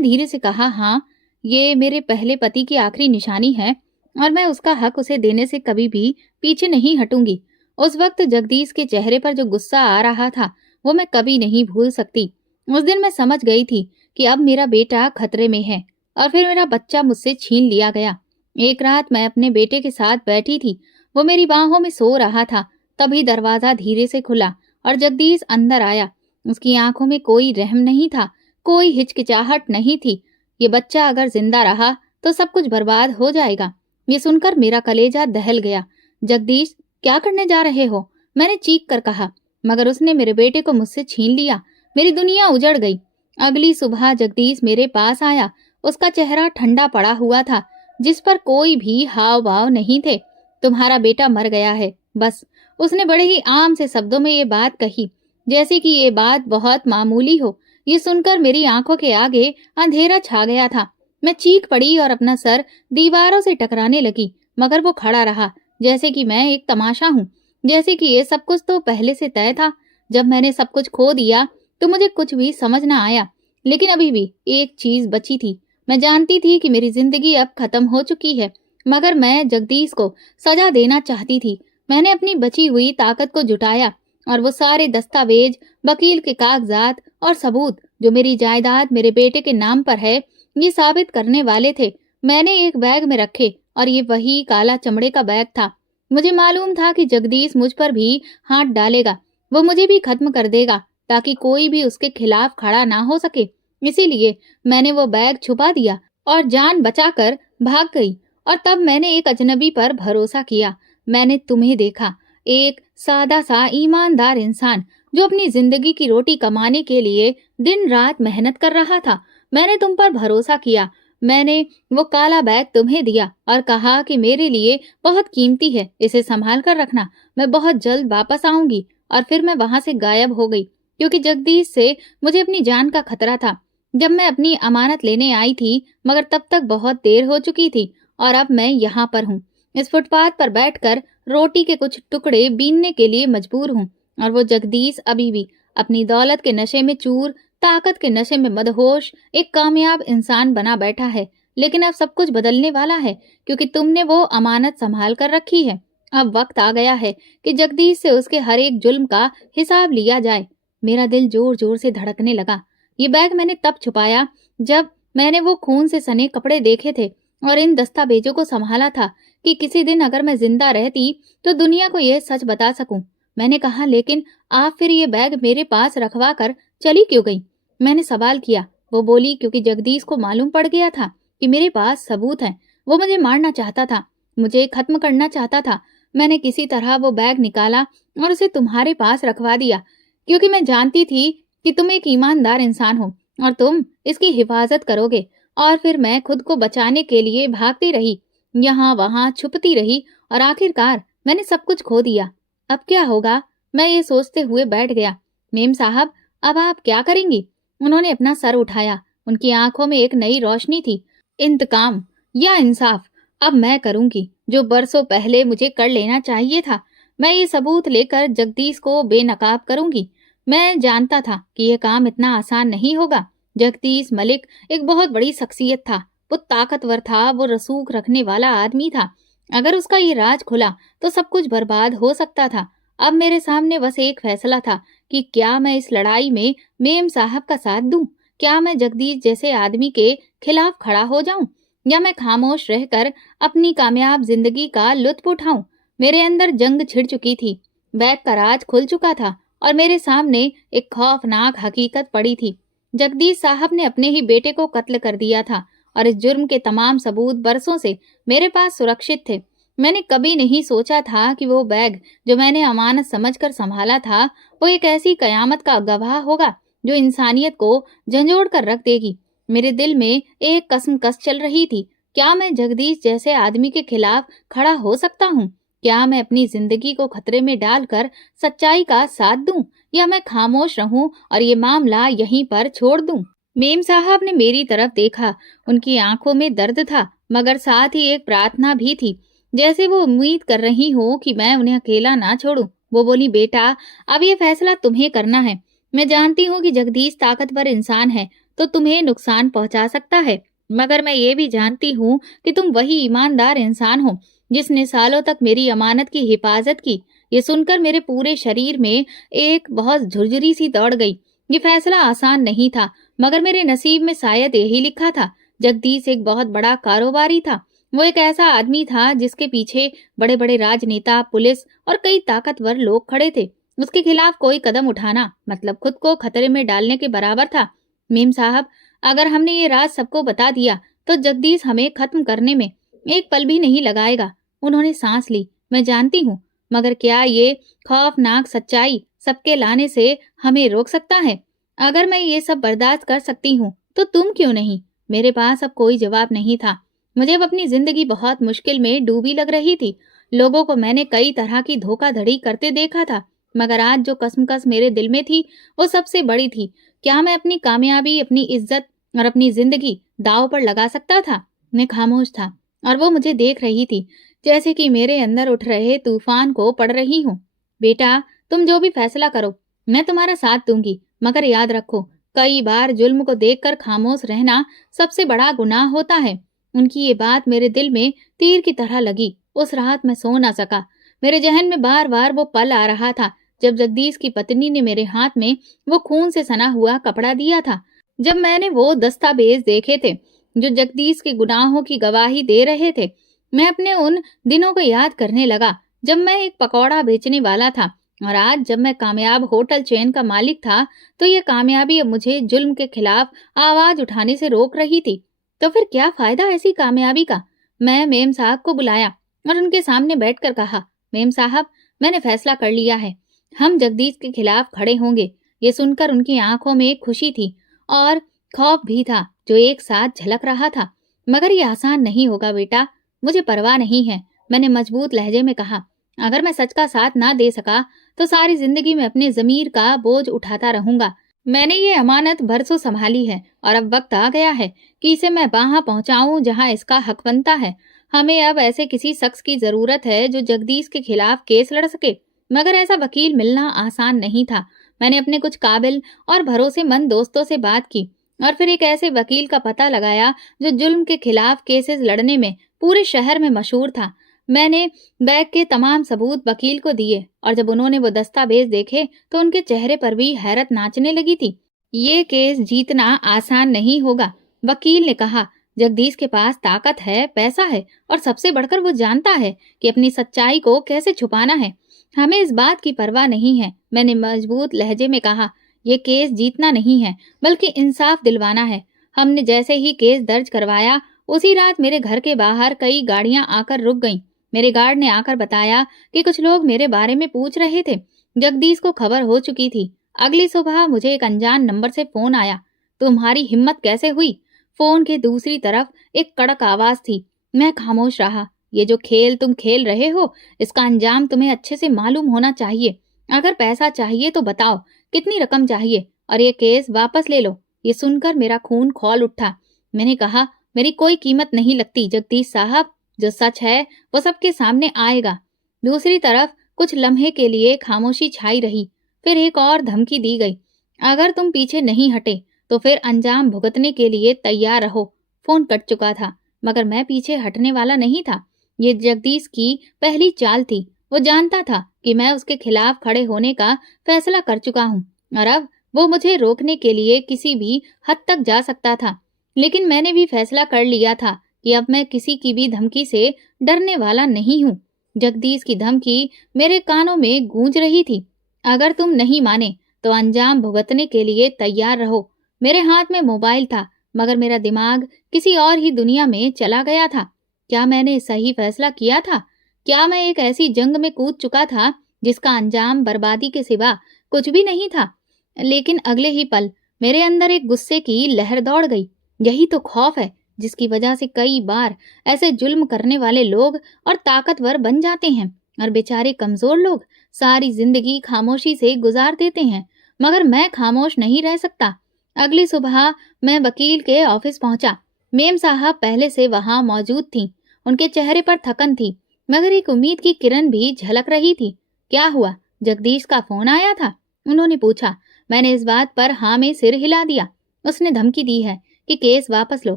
धीरे से कहा, हाँ, ये मेरे पहले पति की आखिरी निशानी है और मैं उसका हक उसे देने से कभी भी पीछे नहीं हटूंगी। उस वक्त जगदीश के चेहरे पर जो गुस्सा आ रहा था वो मैं कभी नहीं भूल सकती। उस दिन मैं समझ गई थी कि अब मेरा बेटा खतरे में है और फिर मेरा बच्चा मुझसे छीन लिया गया। एक रात मैं अपने बेटे के साथ बैठी थी, वो मेरी बाहों में सो रहा था। तभी दरवाजा धीरे से खुला और जगदीश अंदर आया। उसकी आंखों में कोई रहम नहीं था, कोई हिचकिचाहट नहीं थी। ये बच्चा अगर जिंदा रहा तो सब कुछ बर्बाद हो जाएगा। ये सुनकर मेरा कलेजा दहल गया। जगदीश, क्या करने जा रहे हो? मैंने चीख कर कहा, मगर उसने मेरे बेटे को मुझसे छीन लिया। मेरी दुनिया उजड़ गई। अगली सुबह जगदीश मेरे पास आया। उसका चेहरा ठंडा पड़ा हुआ था, जिस पर कोई भी हाव भाव नहीं थे। तुम्हारा बेटा मर गया है, बस। उसने बड़े ही आम से शब्दों में ये बात कही, जैसे कि ये बात बहुत मामूली हो। ये सुनकर मेरी आंखों के आगे अंधेरा छा गया था। मैं चीख पड़ी और अपना सर दीवारों से टकराने लगी, मगर वो खड़ा रहा, जैसे कि मैं एक तमाशा हूँ, जैसे कि ये सब कुछ तो पहले से तय था। जब मैंने सब कुछ खो दिया तो मुझे कुछ भी समझ न आया, लेकिन अभी भी एक चीज बची थी। मैं जानती थी कि मेरी जिंदगी अब खत्म हो चुकी है, मगर मैं जगदीश को सजा देना चाहती थी। मैंने अपनी बची हुई ताकत को जुटाया और वो सारे दस्तावेज, वकील के कागजात और सबूत जो मेरी जायदाद मेरे बेटे के नाम पर है, ये साबित करने वाले थे, मैंने एक बैग में रखे और ये वही काला चमड़े का बैग था। मुझे मालूम था कि जगदीश मुझ पर भी हाथ डालेगा, वो मुझे भी खत्म कर देगा ताकि कोई भी उसके खिलाफ खड़ा ना हो सके। इसीलिए मैंने वो बैग छुपा दिया और जान बचाकर भाग गई। और तब मैंने एक अजनबी पर भरोसा किया। मैंने तुम्हें देखा, एक सादा सा ईमानदार इंसान जो अपनी जिंदगी की रोटी कमाने के लिए दिन रात मेहनत कर रहा था। मैंने तुम पर भरोसा किया। मैंने वो काला बैग तुम्हें दिया और कहा कि मेरे लिए बहुत कीमती है, इसे संभाल कर रखना, मैं बहुत जल्द वापस आऊंगी। और फिर मैं वहां से गायब हो गई, क्योंकि जगदीश से मुझे अपनी जान का खतरा था। जब मैं अपनी अमानत लेने आई थी, मगर तब तक बहुत देर हो चुकी थी और अब मैं यहाँ पर हूँ, इस फुटपाथ पर बैठकर रोटी के कुछ टुकड़े बीनने के लिए मजबूर हूँ। और वो जगदीश अभी भी अपनी दौलत के नशे में चूर, ताकत के नशे में मदहोश एक कामयाब इंसान बना बैठा है। लेकिन अब सब कुछ बदलने वाला है, क्योंकि तुमने वो अमानत संभाल कर रखी है। अब वक्त आ गया है कि जगदीश से उसके हर एक जुल्म का हिसाब लिया जाए। मेरा दिल जोर जोर से धड़कने लगा। ये बैग मैंने तब छुपाया जब मैंने वो खून से सने कपड़े देखे थे और इन दस्तावेजों को संभाला था कि किसी दिन अगर मैं जिंदा रहती तो दुनिया को यह सच बता सकूं। मैंने कहा, लेकिन आप फिर ये बैग मेरे पास रखवा कर चली क्यों गई? मैंने सवाल किया। वो बोली, क्योंकि जगदीश को मालूम पड़ गया था कि मेरे पास सबूत हैं। वो मुझे मारना चाहता था। मुझे खत्म करना चाहता था। मैंने किसी तरह वो बैग निकाला और उसे तुम्हारे पास रखवा दिया, क्योंकि मैं जानती थी कि तुम एक ईमानदार इंसान हो और तुम इसकी हिफाजत करोगे। और फिर मैं खुद को बचाने के लिए भागती रही, यहाँ वहां छुपती रही, और आखिरकार मैंने सब कुछ खो दिया। अब क्या होगा? मैं ये सोचते हुए बैठ गया। मेम साहब, अब आप क्या करेंगी? उन्होंने अपना सर उठाया। उनकी आंखों में एक नई रोशनी थी। इंतकाम या इंसाफ? अब मैं करूंगी जो बरसों पहले मुझे कर लेना चाहिए था। मैं ये सबूत लेकर जगदीश को बेनकाब करूंगी। मैं जानता था कि यह काम इतना आसान नहीं होगा। जगदीश मलिक एक बहुत बड़ी शख्सियत था। वो ताकतवर था, वो रसूख रखने वाला आदमी था। अगर उसका ये राज खुला तो सब कुछ बर्बाद हो सकता था। अब मेरे सामने बस एक फैसला था कि क्या मैं इस लड़ाई में मेम साहब का साथ दूं? क्या मैं जगदीश जैसे आदमी के खिलाफ खड़ा हो जाऊं, या मैं खामोश रहकर अपनी कामयाब जिंदगी का लुत्फ उठाऊं? मेरे अंदर जंग छिड़ चुकी थी। बैग का राज खुल चुका था और मेरे सामने एक खौफनाक हकीकत पड़ी थी। जगदीश साहब ने अपने ही बेटे को कत्ल कर दिया था और इस जुर्म के तमाम सबूत बरसों से मेरे पास सुरक्षित थे। मैंने कभी नहीं सोचा था कि वो बैग जो मैंने अमानत समझकर संभाला था, वो एक ऐसी कयामत का गवाह होगा जो इंसानियत को झंझोड़ कर रख देगी। मेरे दिल में एक कसमकस चल रही थी। क्या मैं जगदीश जैसे आदमी के खिलाफ खड़ा हो सकता हूँ? क्या मैं अपनी जिंदगी को खतरे में डालकर सच्चाई का साथ दूं, या मैं खामोश रहूं और ये मामला यहीं पर छोड़ दूं? मेम साहब ने मेरी तरफ देखा। उनकी आंखों में दर्द था, मगर साथ ही एक प्रार्थना भी थी, जैसे वो उम्मीद कर रही हो कि मैं उन्हें अकेला ना छोड़ूं। वो बोली, बेटा, अब ये फैसला तुम्हें करना है। मैं जानती हूँ कि जगदीश ताकतवर इंसान है तो तुम्हें नुकसान पहुंचा सकता है, मगर मैं ये भी जानती हूँ कि तुम वही ईमानदार इंसान हो जिसने सालों तक मेरी अमानत की हिफाजत की। ये सुनकर मेरे पूरे शरीर में एक बहुत झुरझुरी सी दौड़ गई। ये फैसला आसान नहीं था, मगर मेरे नसीब में शायद यही लिखा था। जगदीश एक बहुत बड़ा कारोबारी था। वो एक ऐसा आदमी था जिसके पीछे बड़े बड़े राजनेता, पुलिस और कई ताकतवर लोग खड़े थे। उसके खिलाफ कोई कदम उठाना मतलब खुद को खतरे में डालने के बराबर था। मेम साहब, अगर हमने ये राज सबको बता दिया तो जगदीश हमें खत्म करने में एक पल भी नहीं लगाएगा। उन्होंने सांस ली। मैं जानती हूँ, मगर क्या ये खौफनाक सच्चाई सबके लाने से हमें रोक सकता है? अगर मैं ये सब बर्दाश्त कर सकती हूँ तो तुम क्यों नहीं? मेरे पास अब कोई जवाब नहीं था। मुझे अब अपनी जिंदगी बहुत मुश्किल में डूबी लग रही थी। लोगों को मैंने कई तरह की धोखाधड़ी करते देखा था, मगर आज जो कसमकस मेरे दिल में थी वो सबसे बड़ी थी। क्या मैं अपनी कामयाबी, अपनी इज्जत और अपनी जिंदगी दांव पर लगा सकता था? मैं खामोश था और वो मुझे देख रही थी, जैसे कि मेरे अंदर उठ रहे तूफान को पढ़ रही हूँ। बेटा, तुम जो भी फैसला करो, मैं तुम्हारा साथ दूंगी, मगर याद रखो, कई बार जुल्म को देखकर खामोश रहना सबसे बड़ा गुनाह होता है। उनकी ये बात मेरे दिल में तीर की तरह लगी। उस रात मैं सो ना सका। मेरे जहन में बार बार वो पल आ रहा था जब जगदीश की पत्नी ने मेरे हाथ में वो खून से सना हुआ कपड़ा दिया था, जब मैंने वो दस्तावेज देखे थे जो जगदीश के गुनाहों की गवाही दे रहे थे। मैं अपने उन दिनों को याद करने लगा जब मैं एक पकौड़ा बेचने वाला था, और आज जब मैं कामयाब होटल चेन का मालिक था, तो ये कामयाबी अब मुझे जुल्म के खिलाफ आवाज उठाने से रोक रही थी। तो फिर क्या फायदा ऐसी कामयाबी का? मैं मेम साहब को बुलाया और उनके सामने बैठकर कहा, मेम साहब, मैंने फैसला कर लिया है। हम जगदीश के खिलाफ खड़े होंगे। ये सुनकर उनकी आंखों में खुशी थी और खौफ भी था जो एक साथ झलक रहा था। मगर ये आसान नहीं होगा बेटा, मुझे परवाह नहीं है, मैंने मजबूत लहजे में कहा। अगर मैं सच का साथ ना दे सका तो सारी जिंदगी में अपने जमीर का बोझ उठाता रहूंगा। मैंने ये अमानत बरसों संभाली है और अब वक्त आ गया है कि इसे मैं वहां पहुंचाऊं जहां इसका हक बनता है। हमें अब ऐसे किसी शख्स की जरूरत है जो जगदीश के खिलाफ केस लड़ सके, मगर ऐसा वकील मिलना आसान नहीं था। मैंने अपने कुछ काबिल और भरोसेमंद दोस्तों से बात की और फिर एक ऐसे वकील का पता लगाया जो जुल्म के खिलाफ केसेस लड़ने में पूरे शहर में मशहूर था। मैंने बैग के तमाम सबूत वकील को दिए और जब उन्होंने वो दस्तावेज देखे तो उनके चेहरे पर भी हैरत नाचने लगी थी। ये केस जीतना आसान नहीं होगा, वकील ने कहा। जगदीश के पास ताकत है, पैसा है और सबसे बढ़कर वो जानता है कि अपनी सच्चाई को कैसे छुपाना है। हमें इस बात की परवाह नहीं है, मैंने मजबूत लहजे में कहा। ये केस जीतना नहीं है बल्कि इंसाफ दिलवाना है। हमने जैसे ही केस दर्ज करवाया उसी रात मेरे घर के बाहर कई गाड़ियां आकर रुक गईं। मेरे गार्ड ने आकर बताया कि कुछ लोग मेरे बारे में पूछ रहे थे। जगदीश को खबर हो चुकी थी। अगली सुबह मुझे एक अनजान नंबर से फोन आया। तुम्हारी हिम्मत कैसे हुई? फोन के दूसरी तरफ एक कड़क आवाज थी। मैं खामोश रहा। ये जो खेल तुम खेल रहे हो, इसका अंजाम तुम्हें अच्छे से मालूम होना चाहिए। अगर पैसा चाहिए तो बताओ, कितनी रकम चाहिए, और ये केस वापस ले लो। ये सुनकर मेरा खून खौल उठा। मैंने कहा, मेरी कोई कीमत नहीं लगती जगदीश साहब। जो सच है वो सबके सामने आएगा। दूसरी तरफ कुछ लम्हे के लिए खामोशी छाई रही। फिर एक और धमकी दी गई। अगर तुम पीछे नहीं हटे तो फिर अंजाम भुगतने के लिए तैयार रहो। फोन कट चुका था, मगर मैं पीछे हटने वाला नहीं था। ये जगदीश की पहली चाल थी। वो जानता था कि मैं उसके खिलाफ खड़े होने का फैसला कर चुका हूँ, और अब वो मुझे रोकने के लिए किसी भी हद तक जा सकता था। लेकिन मैंने भी फैसला कर लिया था कि अब मैं किसी की भी धमकी से डरने वाला नहीं हूँ। जगदीश की धमकी मेरे कानों में गूंज रही थी। अगर तुम नहीं माने तो अंजाम भुगतने के लिए तैयार रहो। मेरे हाथ में मोबाइल था, मगर मेरा दिमाग किसी और ही दुनिया में चला गया था। क्या मैंने सही फैसला किया था? क्या मैं एक ऐसी जंग में कूद चुका था जिसका अंजाम बर्बादी के सिवा कुछ भी नहीं था? लेकिन अगले ही पल मेरे अंदर एक गुस्से की लहर दौड़ गई। यही तो खौफ है जिसकी वजह से कई बार ऐसे जुल्म करने वाले लोग और ताकतवर बन जाते हैं, और बेचारे कमजोर लोग सारी जिंदगी खामोशी से गुजार देते हैं। मगर मैं खामोश नहीं रह सकता। अगली सुबह मैं वकील के ऑफिस पहुंचा। मेम साहब पहले से वहां मौजूद थीं। उनके चेहरे पर थकन थी, मगर एक उम्मीद की किरण भी झलक रही थी। क्या हुआ? जगदीश का फोन आया था? उन्होंने पूछा। मैंने इस बात पर हाँ में सिर हिला दिया। उसने धमकी दी है कि केस वापस लो,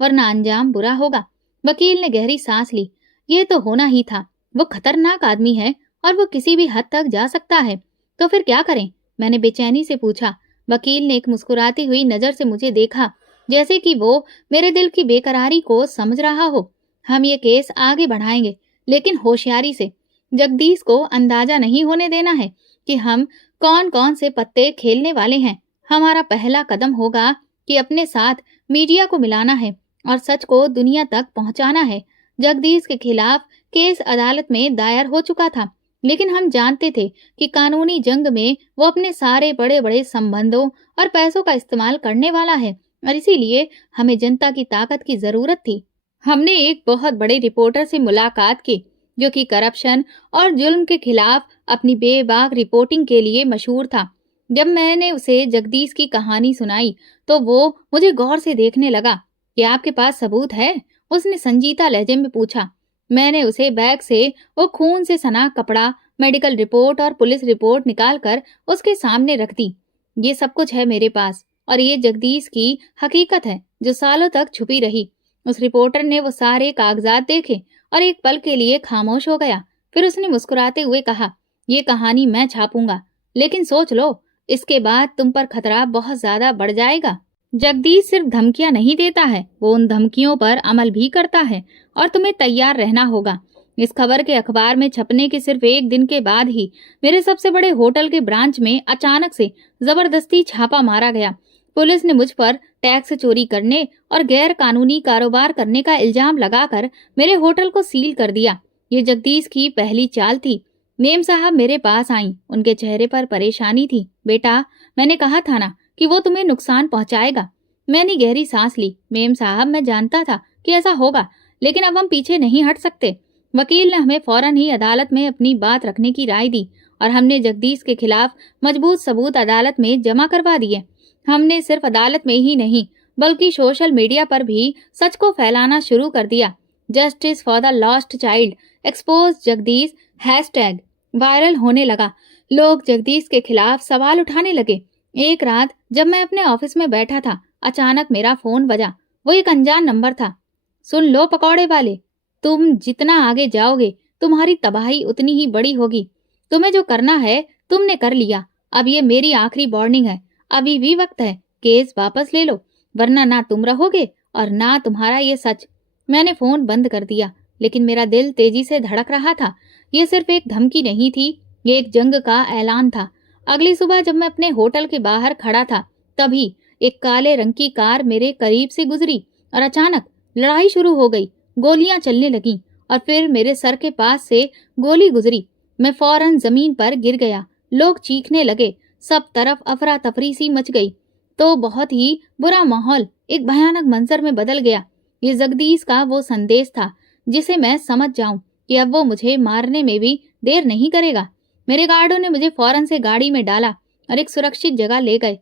वरना अंजाम बुरा होगा। वकील ने गहरी सांस ली। ये तो होना ही था। वो खतरनाक आदमी है और वो किसी भी हद तक जा सकता है। तो फिर क्या करें? मैंने बेचैनी से पूछा। वकील ने एक मुस्कुराती हुई नजर से मुझे देखा, जैसे कि वो मेरे दिल की बेकरारी को समझ रहा हो। हम ये केस आगे बढ़ाएंगे, लेकिन होशियारी से। जगदीश को अंदाजा नहीं होने देना है कि हम कौन कौन से पत्ते खेलने वाले हैं। हमारा पहला कदम होगा कि अपने साथ मीडिया को मिलाना है और सच को दुनिया तक पहुंचाना है। जगदीश के खिलाफ केस अदालत में दायर हो चुका था, लेकिन हम जानते थे कि कानूनी जंग में वो अपने सारे बड़े बड़े संबंधों और पैसों का इस्तेमाल करने वाला है, और इसीलिए हमें जनता की ताकत की जरूरत थी। हमने एक बहुत बड़े रिपोर्टर से मुलाकात की, जो कि करप्शन और जुल्म के खिलाफ अपनी बेबाक रिपोर्टिंग के लिए मशहूर था। जब मैंने उसे जगदीश की कहानी सुनाई तो वो मुझे गौर से देखने लगा। क्या आपके पास सबूत है? उसने संजीदा लहजे में पूछा। मैंने उसे बैग से वो खून से सना कपड़ा, मेडिकल रिपोर्ट और पुलिस रिपोर्ट निकालकर उसके सामने रख दी। ये सब कुछ है मेरे पास, और ये जगदीश की हकीकत है जो सालों तक छुपी रही। उस रिपोर्टर ने वो सारे कागजात देखे और एक पल के लिए खामोश हो गया। फिर उसने मुस्कुराते हुए कहा, ये कहानी मैं छापूंगा, लेकिन सोच लो, इसके बाद तुम पर खतरा बहुत ज्यादा बढ़ जाएगा। जगदीश सिर्फ धमकियां नहीं देता है, वो उन धमकियों पर अमल भी करता है, और तुम्हें तैयार रहना होगा। इस खबर के अखबार में छपने के सिर्फ एक दिन के बाद ही मेरे सबसे बड़े होटल के ब्रांच में अचानक से जबरदस्ती छापा मारा गया। पुलिस ने मुझ पर टैक्स चोरी करने और गैर कानूनी कारोबार करने का इल्जाम लगाकर मेरे होटल को सील कर दिया। ये जगदीश की पहली चाल थी। मेम साहब मेरे पास आईं। उनके चेहरे पर परेशानी थी। बेटा, मैंने कहा था ना कि वो तुम्हें नुकसान पहुंचाएगा। मैंने गहरी सांस ली। मेम साहब, मैं जानता था कि ऐसा होगा, लेकिन अब हम पीछे नहीं हट सकते। वकील ने हमें फौरन ही अदालत में अपनी बात रखने की राय दी, और हमने जगदीश के खिलाफ मजबूत सबूत अदालत में जमा करवा दिए। हमने सिर्फ अदालत में ही नहीं, बल्कि सोशल मीडिया पर भी सच को फैलाना शुरू कर दिया। Justice for the lost child, expose Jagdish hashtag viral होने लगा। लोग जगदीश के खिलाफ सवाल उठाने लगे। एक रात जब मैं अपने ऑफिस में बैठा था, अचानक मेरा फोन बजा। वो एक अनजान नंबर था। सुन लो पकौड़े वाले, तुम जितना आगे जाओगे तुम्हारी तबाही उतनी ही बड़ी होगी। तुम्हें जो करना है तुमने कर लिया। अब ये मेरी आखिरी वार्निंग है। अभी भी वक्त है, केस वापस ले लो, वरना ना तुम रहोगे और ना तुम्हारा ये सच। मैंने फोन बंद कर दिया, लेकिन मेरा दिल तेजी से धड़क रहा था। ये सिर्फ एक धमकी नहीं थी, ये एक जंग का ऐलान था। अगली सुबह जब मैं अपने होटल के बाहर खड़ा था, तभी एक काले रंग की कार मेरे करीब से गुजरी और अचानक लड़ाई शुरू हो गई। गोलियां चलने लगीं और फिर मेरे सर के पास से गोली गुजरी। मैं फौरन जमीन पर गिर गया। लोग चीखने लगे। सब तरफ अफरा तफरी सी मच गई। तो बहुत ही बुरा माहौल एक भयानक मंजर में बदल गया। ये जगदीश का वो संदेश था जिसे मैं समझ जाऊं कि अब वो मुझे मारने में भी देर नहीं करेगा। मेरे गार्डों ने मुझे फौरन से गाड़ी में डाला और एक सुरक्षित जगह ले गए।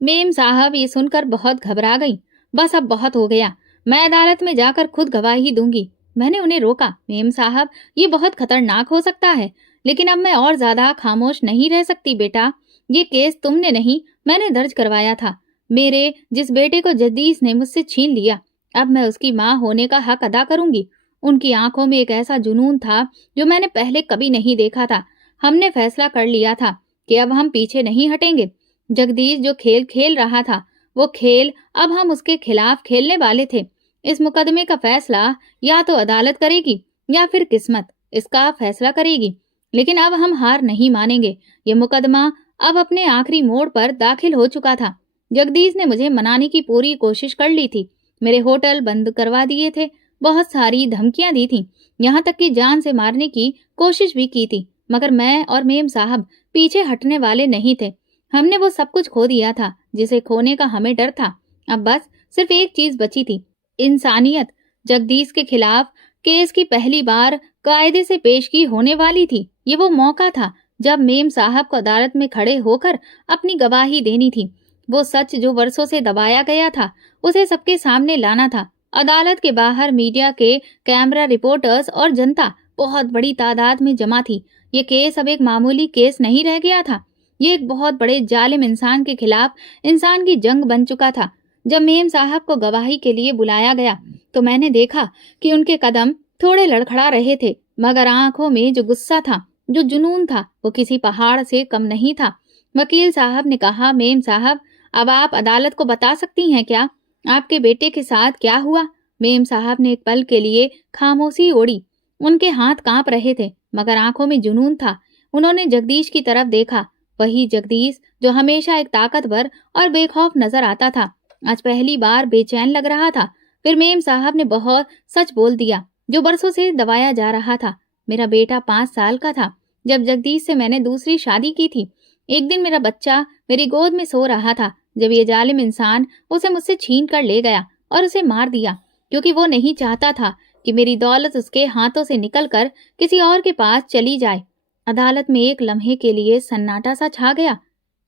मेम साहब ये सुनकर बहुत घबरा गई। बस अब बहुत हो गया, मैं अदालत में जाकर खुद गवाही दूंगी। मैंने उन्हें रोका, मेम साहब ये बहुत खतरनाक हो सकता है, लेकिन अब मैं और ज्यादा खामोश नहीं रह सकती बेटा। ये केस तुमने नहीं मैंने दर्ज करवाया था। मेरे जिस बेटे को जगदीश ने मुझसे छीन लिया, अब मैं उसकी माँ होने का हक अदा करूंगी। उनकी आंखों में एक ऐसा जुनून था जो मैंने पहले कभी नहीं देखा था। हमने फैसला कर लिया था कि अब हम पीछे नहीं हटेंगे। जगदीश जो खेल खेल रहा था वो खेल अब हम उसके खिलाफ खेलने वाले थे। इस मुकदमे का फैसला या तो अदालत करेगी या फिर किस्मत इसका फैसला करेगी, लेकिन अब हम हार नहीं मानेंगे। ये मुकदमा अब अपने आखिरी मोड़ पर दाखिल हो चुका था। जगदीश ने मुझे मनाने की पूरी कोशिश कर ली थी। मेरे होटल बंद करवा दिए थे, बहुत सारी धमकियां दी थी, यहाँ तक कि जान से मारने की कोशिश भी की थी, मगर मैं और मेम साहब पीछे हटने वाले नहीं थे। हमने वो सब कुछ खो दिया था जिसे खोने का हमें डर था। अब बस सिर्फ एक चीज बची थी, इंसानियत। जगदीश के खिलाफ केस की पहली बार कायदे से पेशगी होने वाली थी। ये वो मौका था जब मेम साहब को अदालत में खड़े होकर अपनी गवाही देनी थी। वो सच जो वर्षों से दबाया गया था उसे सबके सामने लाना था। अदालत के बाहर मीडिया के कैमरा रिपोर्टर्स और जनता बहुत बड़ी तादाद में जमा थी। ये केस अब एक मामूली केस नहीं रह गया था, ये एक बहुत बड़े जालिम इंसान के खिलाफ इंसान की जंग बन चुका था। जब मेम साहब को गवाही के लिए बुलाया गया तो मैंने देखा कि उनके कदम थोड़े लड़खड़ा रहे थे, मगर आंखों में जो गुस्सा था, जो जुनून था, वो किसी पहाड़ से कम नहीं था। वकील साहब ने कहा, मेम साहब अब आप अदालत को बता सकती हैं क्या आपके बेटे के साथ क्या हुआ? मेम साहब ने एक पल के लिए खामोशी ओढ़ी। उनके हाथ कांप रहे थे मगर आंखों में जुनून था। उन्होंने जगदीश की तरफ देखा, वही जगदीश जो हमेशा एक ताकतवर और बेखौफ नजर आता था, आज पहली बार बेचैन लग रहा था। फिर मेम साहब ने बहुत सच बोल दिया जो बरसों से दबाया जा रहा था। मेरा बेटा 5 साल का था जब जगदीश से मैंने दूसरी शादी की थी। एक दिन मेरा बच्चा मेरी गोद में सो रहा था जब ये जालिम इंसान उसे मुझसे छीन कर ले गया और उसे मार दिया, क्योंकि वो नहीं चाहता था कि मेरी दौलत उसके हाथों से निकलकर किसी और के पास चली जाए। अदालत में एक लम्हे के लिए सन्नाटा सा छा गया।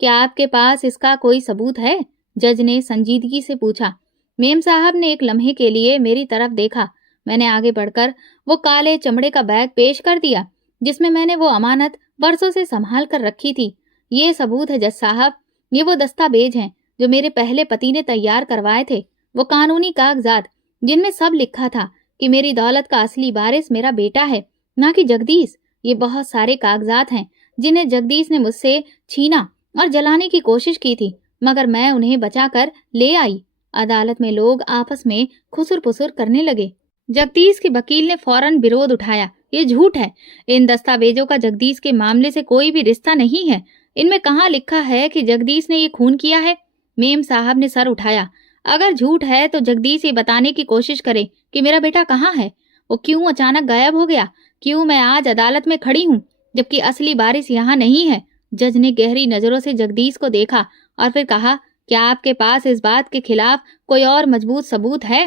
क्या आपके पास इसका कोई सबूत है? जज ने संजीदगी से पूछा। मेम साहब ने एक लम्हे के लिए मेरी तरफ देखा। मैंने आगे बढ़कर वो काले चमड़े का बैग पेश कर दिया जिसमें मैंने वो अमानत बरसों से संभाल कर रखी थी। ये सबूत है जज साहब, ये वो दस्तावेज हैं जो मेरे पहले पति ने तैयार करवाए थे, वो कानूनी कागजात जिनमें सब लिखा था कि मेरी दौलत का असली वारिस मेरा बेटा है, ना कि जगदीश। ये बहुत सारे कागजात हैं जिन्हें जगदीश ने मुझसे छीना और जलाने की कोशिश की थी, मगर मैं उन्हें बचाकर ले आई। अदालत में लोग आपस में खुसुर पुसुर करने लगे। जगदीश के वकील ने फौरन विरोध उठाया, ये झूठ है। इन दस्तावेजों का जगदीश के मामले से कोई भी रिश्ता नहीं है। इनमें कहाँ लिखा है कि जगदीश ने ये खून किया है? मेम साहब ने सर उठाया। अगर झूठ है तो जगदीश ये बताने की कोशिश करे कि मेरा बेटा कहाँ है, वो क्यों अचानक गायब हो गया, क्यों मैं आज अदालत में खड़ी हूँ जबकि असली वारिस यहाँ नहीं है। जज ने गहरी नजरों से जगदीश को देखा और फिर कहा, क्या आपके पास इस बात के खिलाफ कोई और मजबूत सबूत है?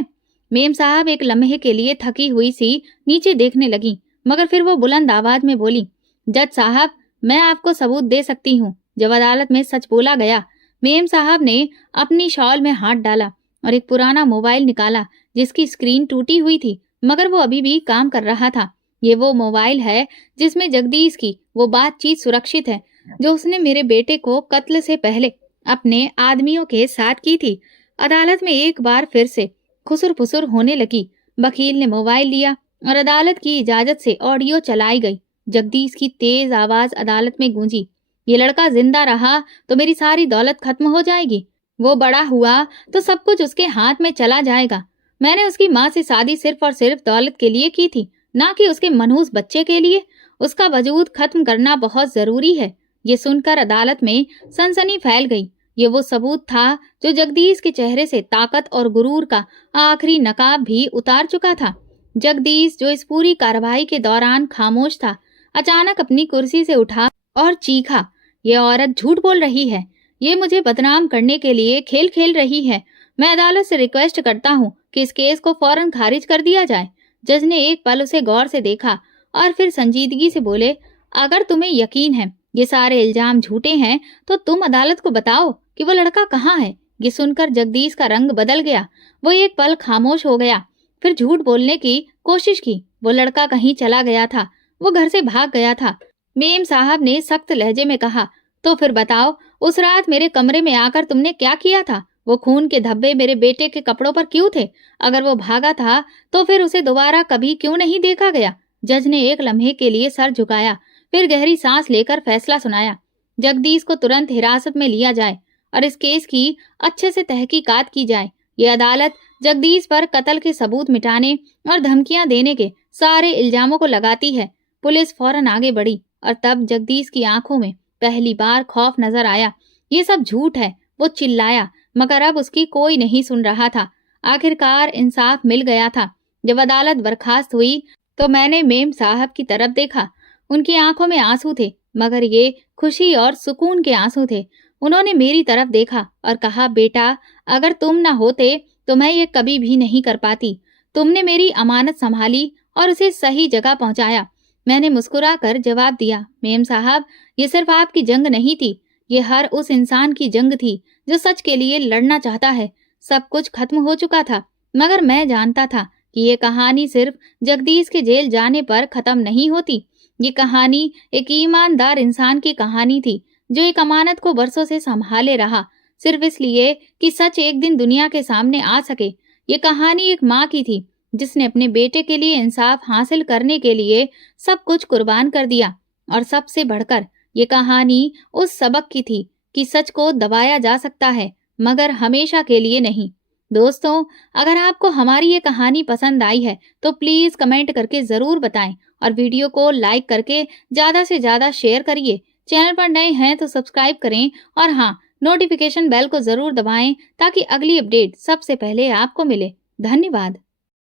मेम साहब एक लम्हे के लिए थकी हुई सी नीचे देखने लगी, मगर फिर वो बुलंद आवाज में बोली, जज साहब मैं आपको सबूत दे सकती हूँ। जब अदालत में सच बोला गया, मेम साहब ने अपनी शॉल में हाथ डाला और एक पुराना मोबाइल निकाला जिसकी स्क्रीन टूटी हुई थी, मगर वो अभी भी काम कर रहा था। ये वो मोबाइल है जिसमें जगदीश की वो बातचीत सुरक्षित है जो उसने मेरे बेटे को कत्ल से पहले अपने आदमियों के साथ की थी। अदालत में एक बार फिर से खुसुर फुसुर होने लगी। वकील ने मोबाइल लिया और अदालत की इजाजत से ऑडियो चलाई गई। जगदीश की तेज आवाज अदालत में गूंजी, ये लड़का जिंदा रहा तो मेरी सारी दौलत खत्म हो जाएगी, वो बड़ा हुआ तो सब कुछ उसके हाथ में चला जाएगा। मैंने उसकी माँ से शादी सिर्फ और सिर्फ दौलत के लिए की थी, ना कि उसके मनहूस बच्चे के लिए। उसका वजूद खत्म करना बहुत जरूरी है। ये सुनकर अदालत में सनसनी फैल गई। ये वो सबूत था जो जगदीश के चेहरे से ताकत और गुरूर का आखिरी नकाब भी उतार चुका था। जगदीश, जो इस पूरी कार्रवाई के दौरान खामोश था, अचानक अपनी कुर्सी से उठा और चीखा, ये औरत झूठ बोल रही है। ये मुझे बदनाम करने के लिए खेल खेल रही है। मैं अदालत से रिक्वेस्ट करता हूँ कि इस केस को फौरन खारिज कर दिया जाए। जज ने एक पल उसे गौर से देखा और फिर संजीदगी से बोले, अगर तुम्हें यकीन है ये सारे इल्जाम झूठे हैं तो तुम अदालत को बताओ कि वो लड़का कहाँ है। ये सुनकर जगदीश का रंग बदल गया। वो एक पल खामोश हो गया, फिर झूठ बोलने की कोशिश की। वो लड़का कहीं चला गया था, वो घर से भाग गया था। मेम साहब ने सख्त लहजे में कहा, तो फिर बताओ, उस रात मेरे कमरे में आकर तुमने क्या किया था? वो खून के धब्बे मेरे बेटे के कपड़ों पर क्यों थे? अगर वो भागा था तो फिर उसे दोबारा कभी क्यों नहीं देखा गया? जज ने एक लम्हे के लिए सर झुकाया, फिर गहरी सांस लेकर फैसला सुनाया। जगदीश को तुरंत हिरासत में लिया जाए और इस केस की अच्छे से तहकीकात की जाए। ये अदालत जगदीश पर कत्ल के सबूत मिटाने और धमकियां देने के सारे इल्जामों को लगाती है। पुलिस फौरन आगे बढ़ी और तब जगदीश की आंखों में पहली बार खौफ नजर आया। ये सब झूठ है, वो चिल्लाया, मगर अब उसकी कोई नहीं सुन रहा था। आखिरकार इंसाफ मिल गया था। जब अदालत बर्खास्त हुई तो मैंने मेम साहब की तरफ देखा। उनकी आंखों में आंसू थे, मगर ये खुशी और सुकून के आंसू थे। उन्होंने मेरी तरफ देखा और कहा, बेटा, अगर तुम न होते तो मैं ये कभी भी नहीं कर पाती। तुमने मेरी अमानत संभाली और उसे सही जगह पहुंचाया। मैंने मुस्कुरा कर जवाब दिया, मेम साहब, ये सिर्फ आपकी जंग नहीं थी, ये हर उस इंसान की जंग थी जो सच के लिए लड़ना चाहता है। सब कुछ खत्म हो चुका था, मगर मैं जानता था कि ये कहानी सिर्फ जगदीश के जेल जाने पर खत्म नहीं होती। ये कहानी एक ईमानदार इंसान की कहानी थी जो एक अमानत को बरसों से संभाले रहा, सिर्फ इसलिए कि सच एक दिन दुनिया के सामने आ सके। ये कहानी एक माँ की थी जिसने अपने बेटे के लिए इंसाफ हासिल करने के लिए सब कुछ कुर्बान कर दिया। और सबसे बढ़कर ये कहानी उस सबक की थी कि सच को दबाया जा सकता है, मगर हमेशा के लिए नहीं। दोस्तों, अगर आपको हमारी ये कहानी पसंद आई है तो प्लीज कमेंट करके जरूर बताएं और वीडियो को लाइक करके ज्यादा से ज्यादा शेयर करिए। चैनल पर नए हैं तो सब्सक्राइब करें और हाँ, नोटिफिकेशन बेल को जरूर दबाएं ताकि अगली अपडेट सबसे पहले आपको मिले। धन्यवाद।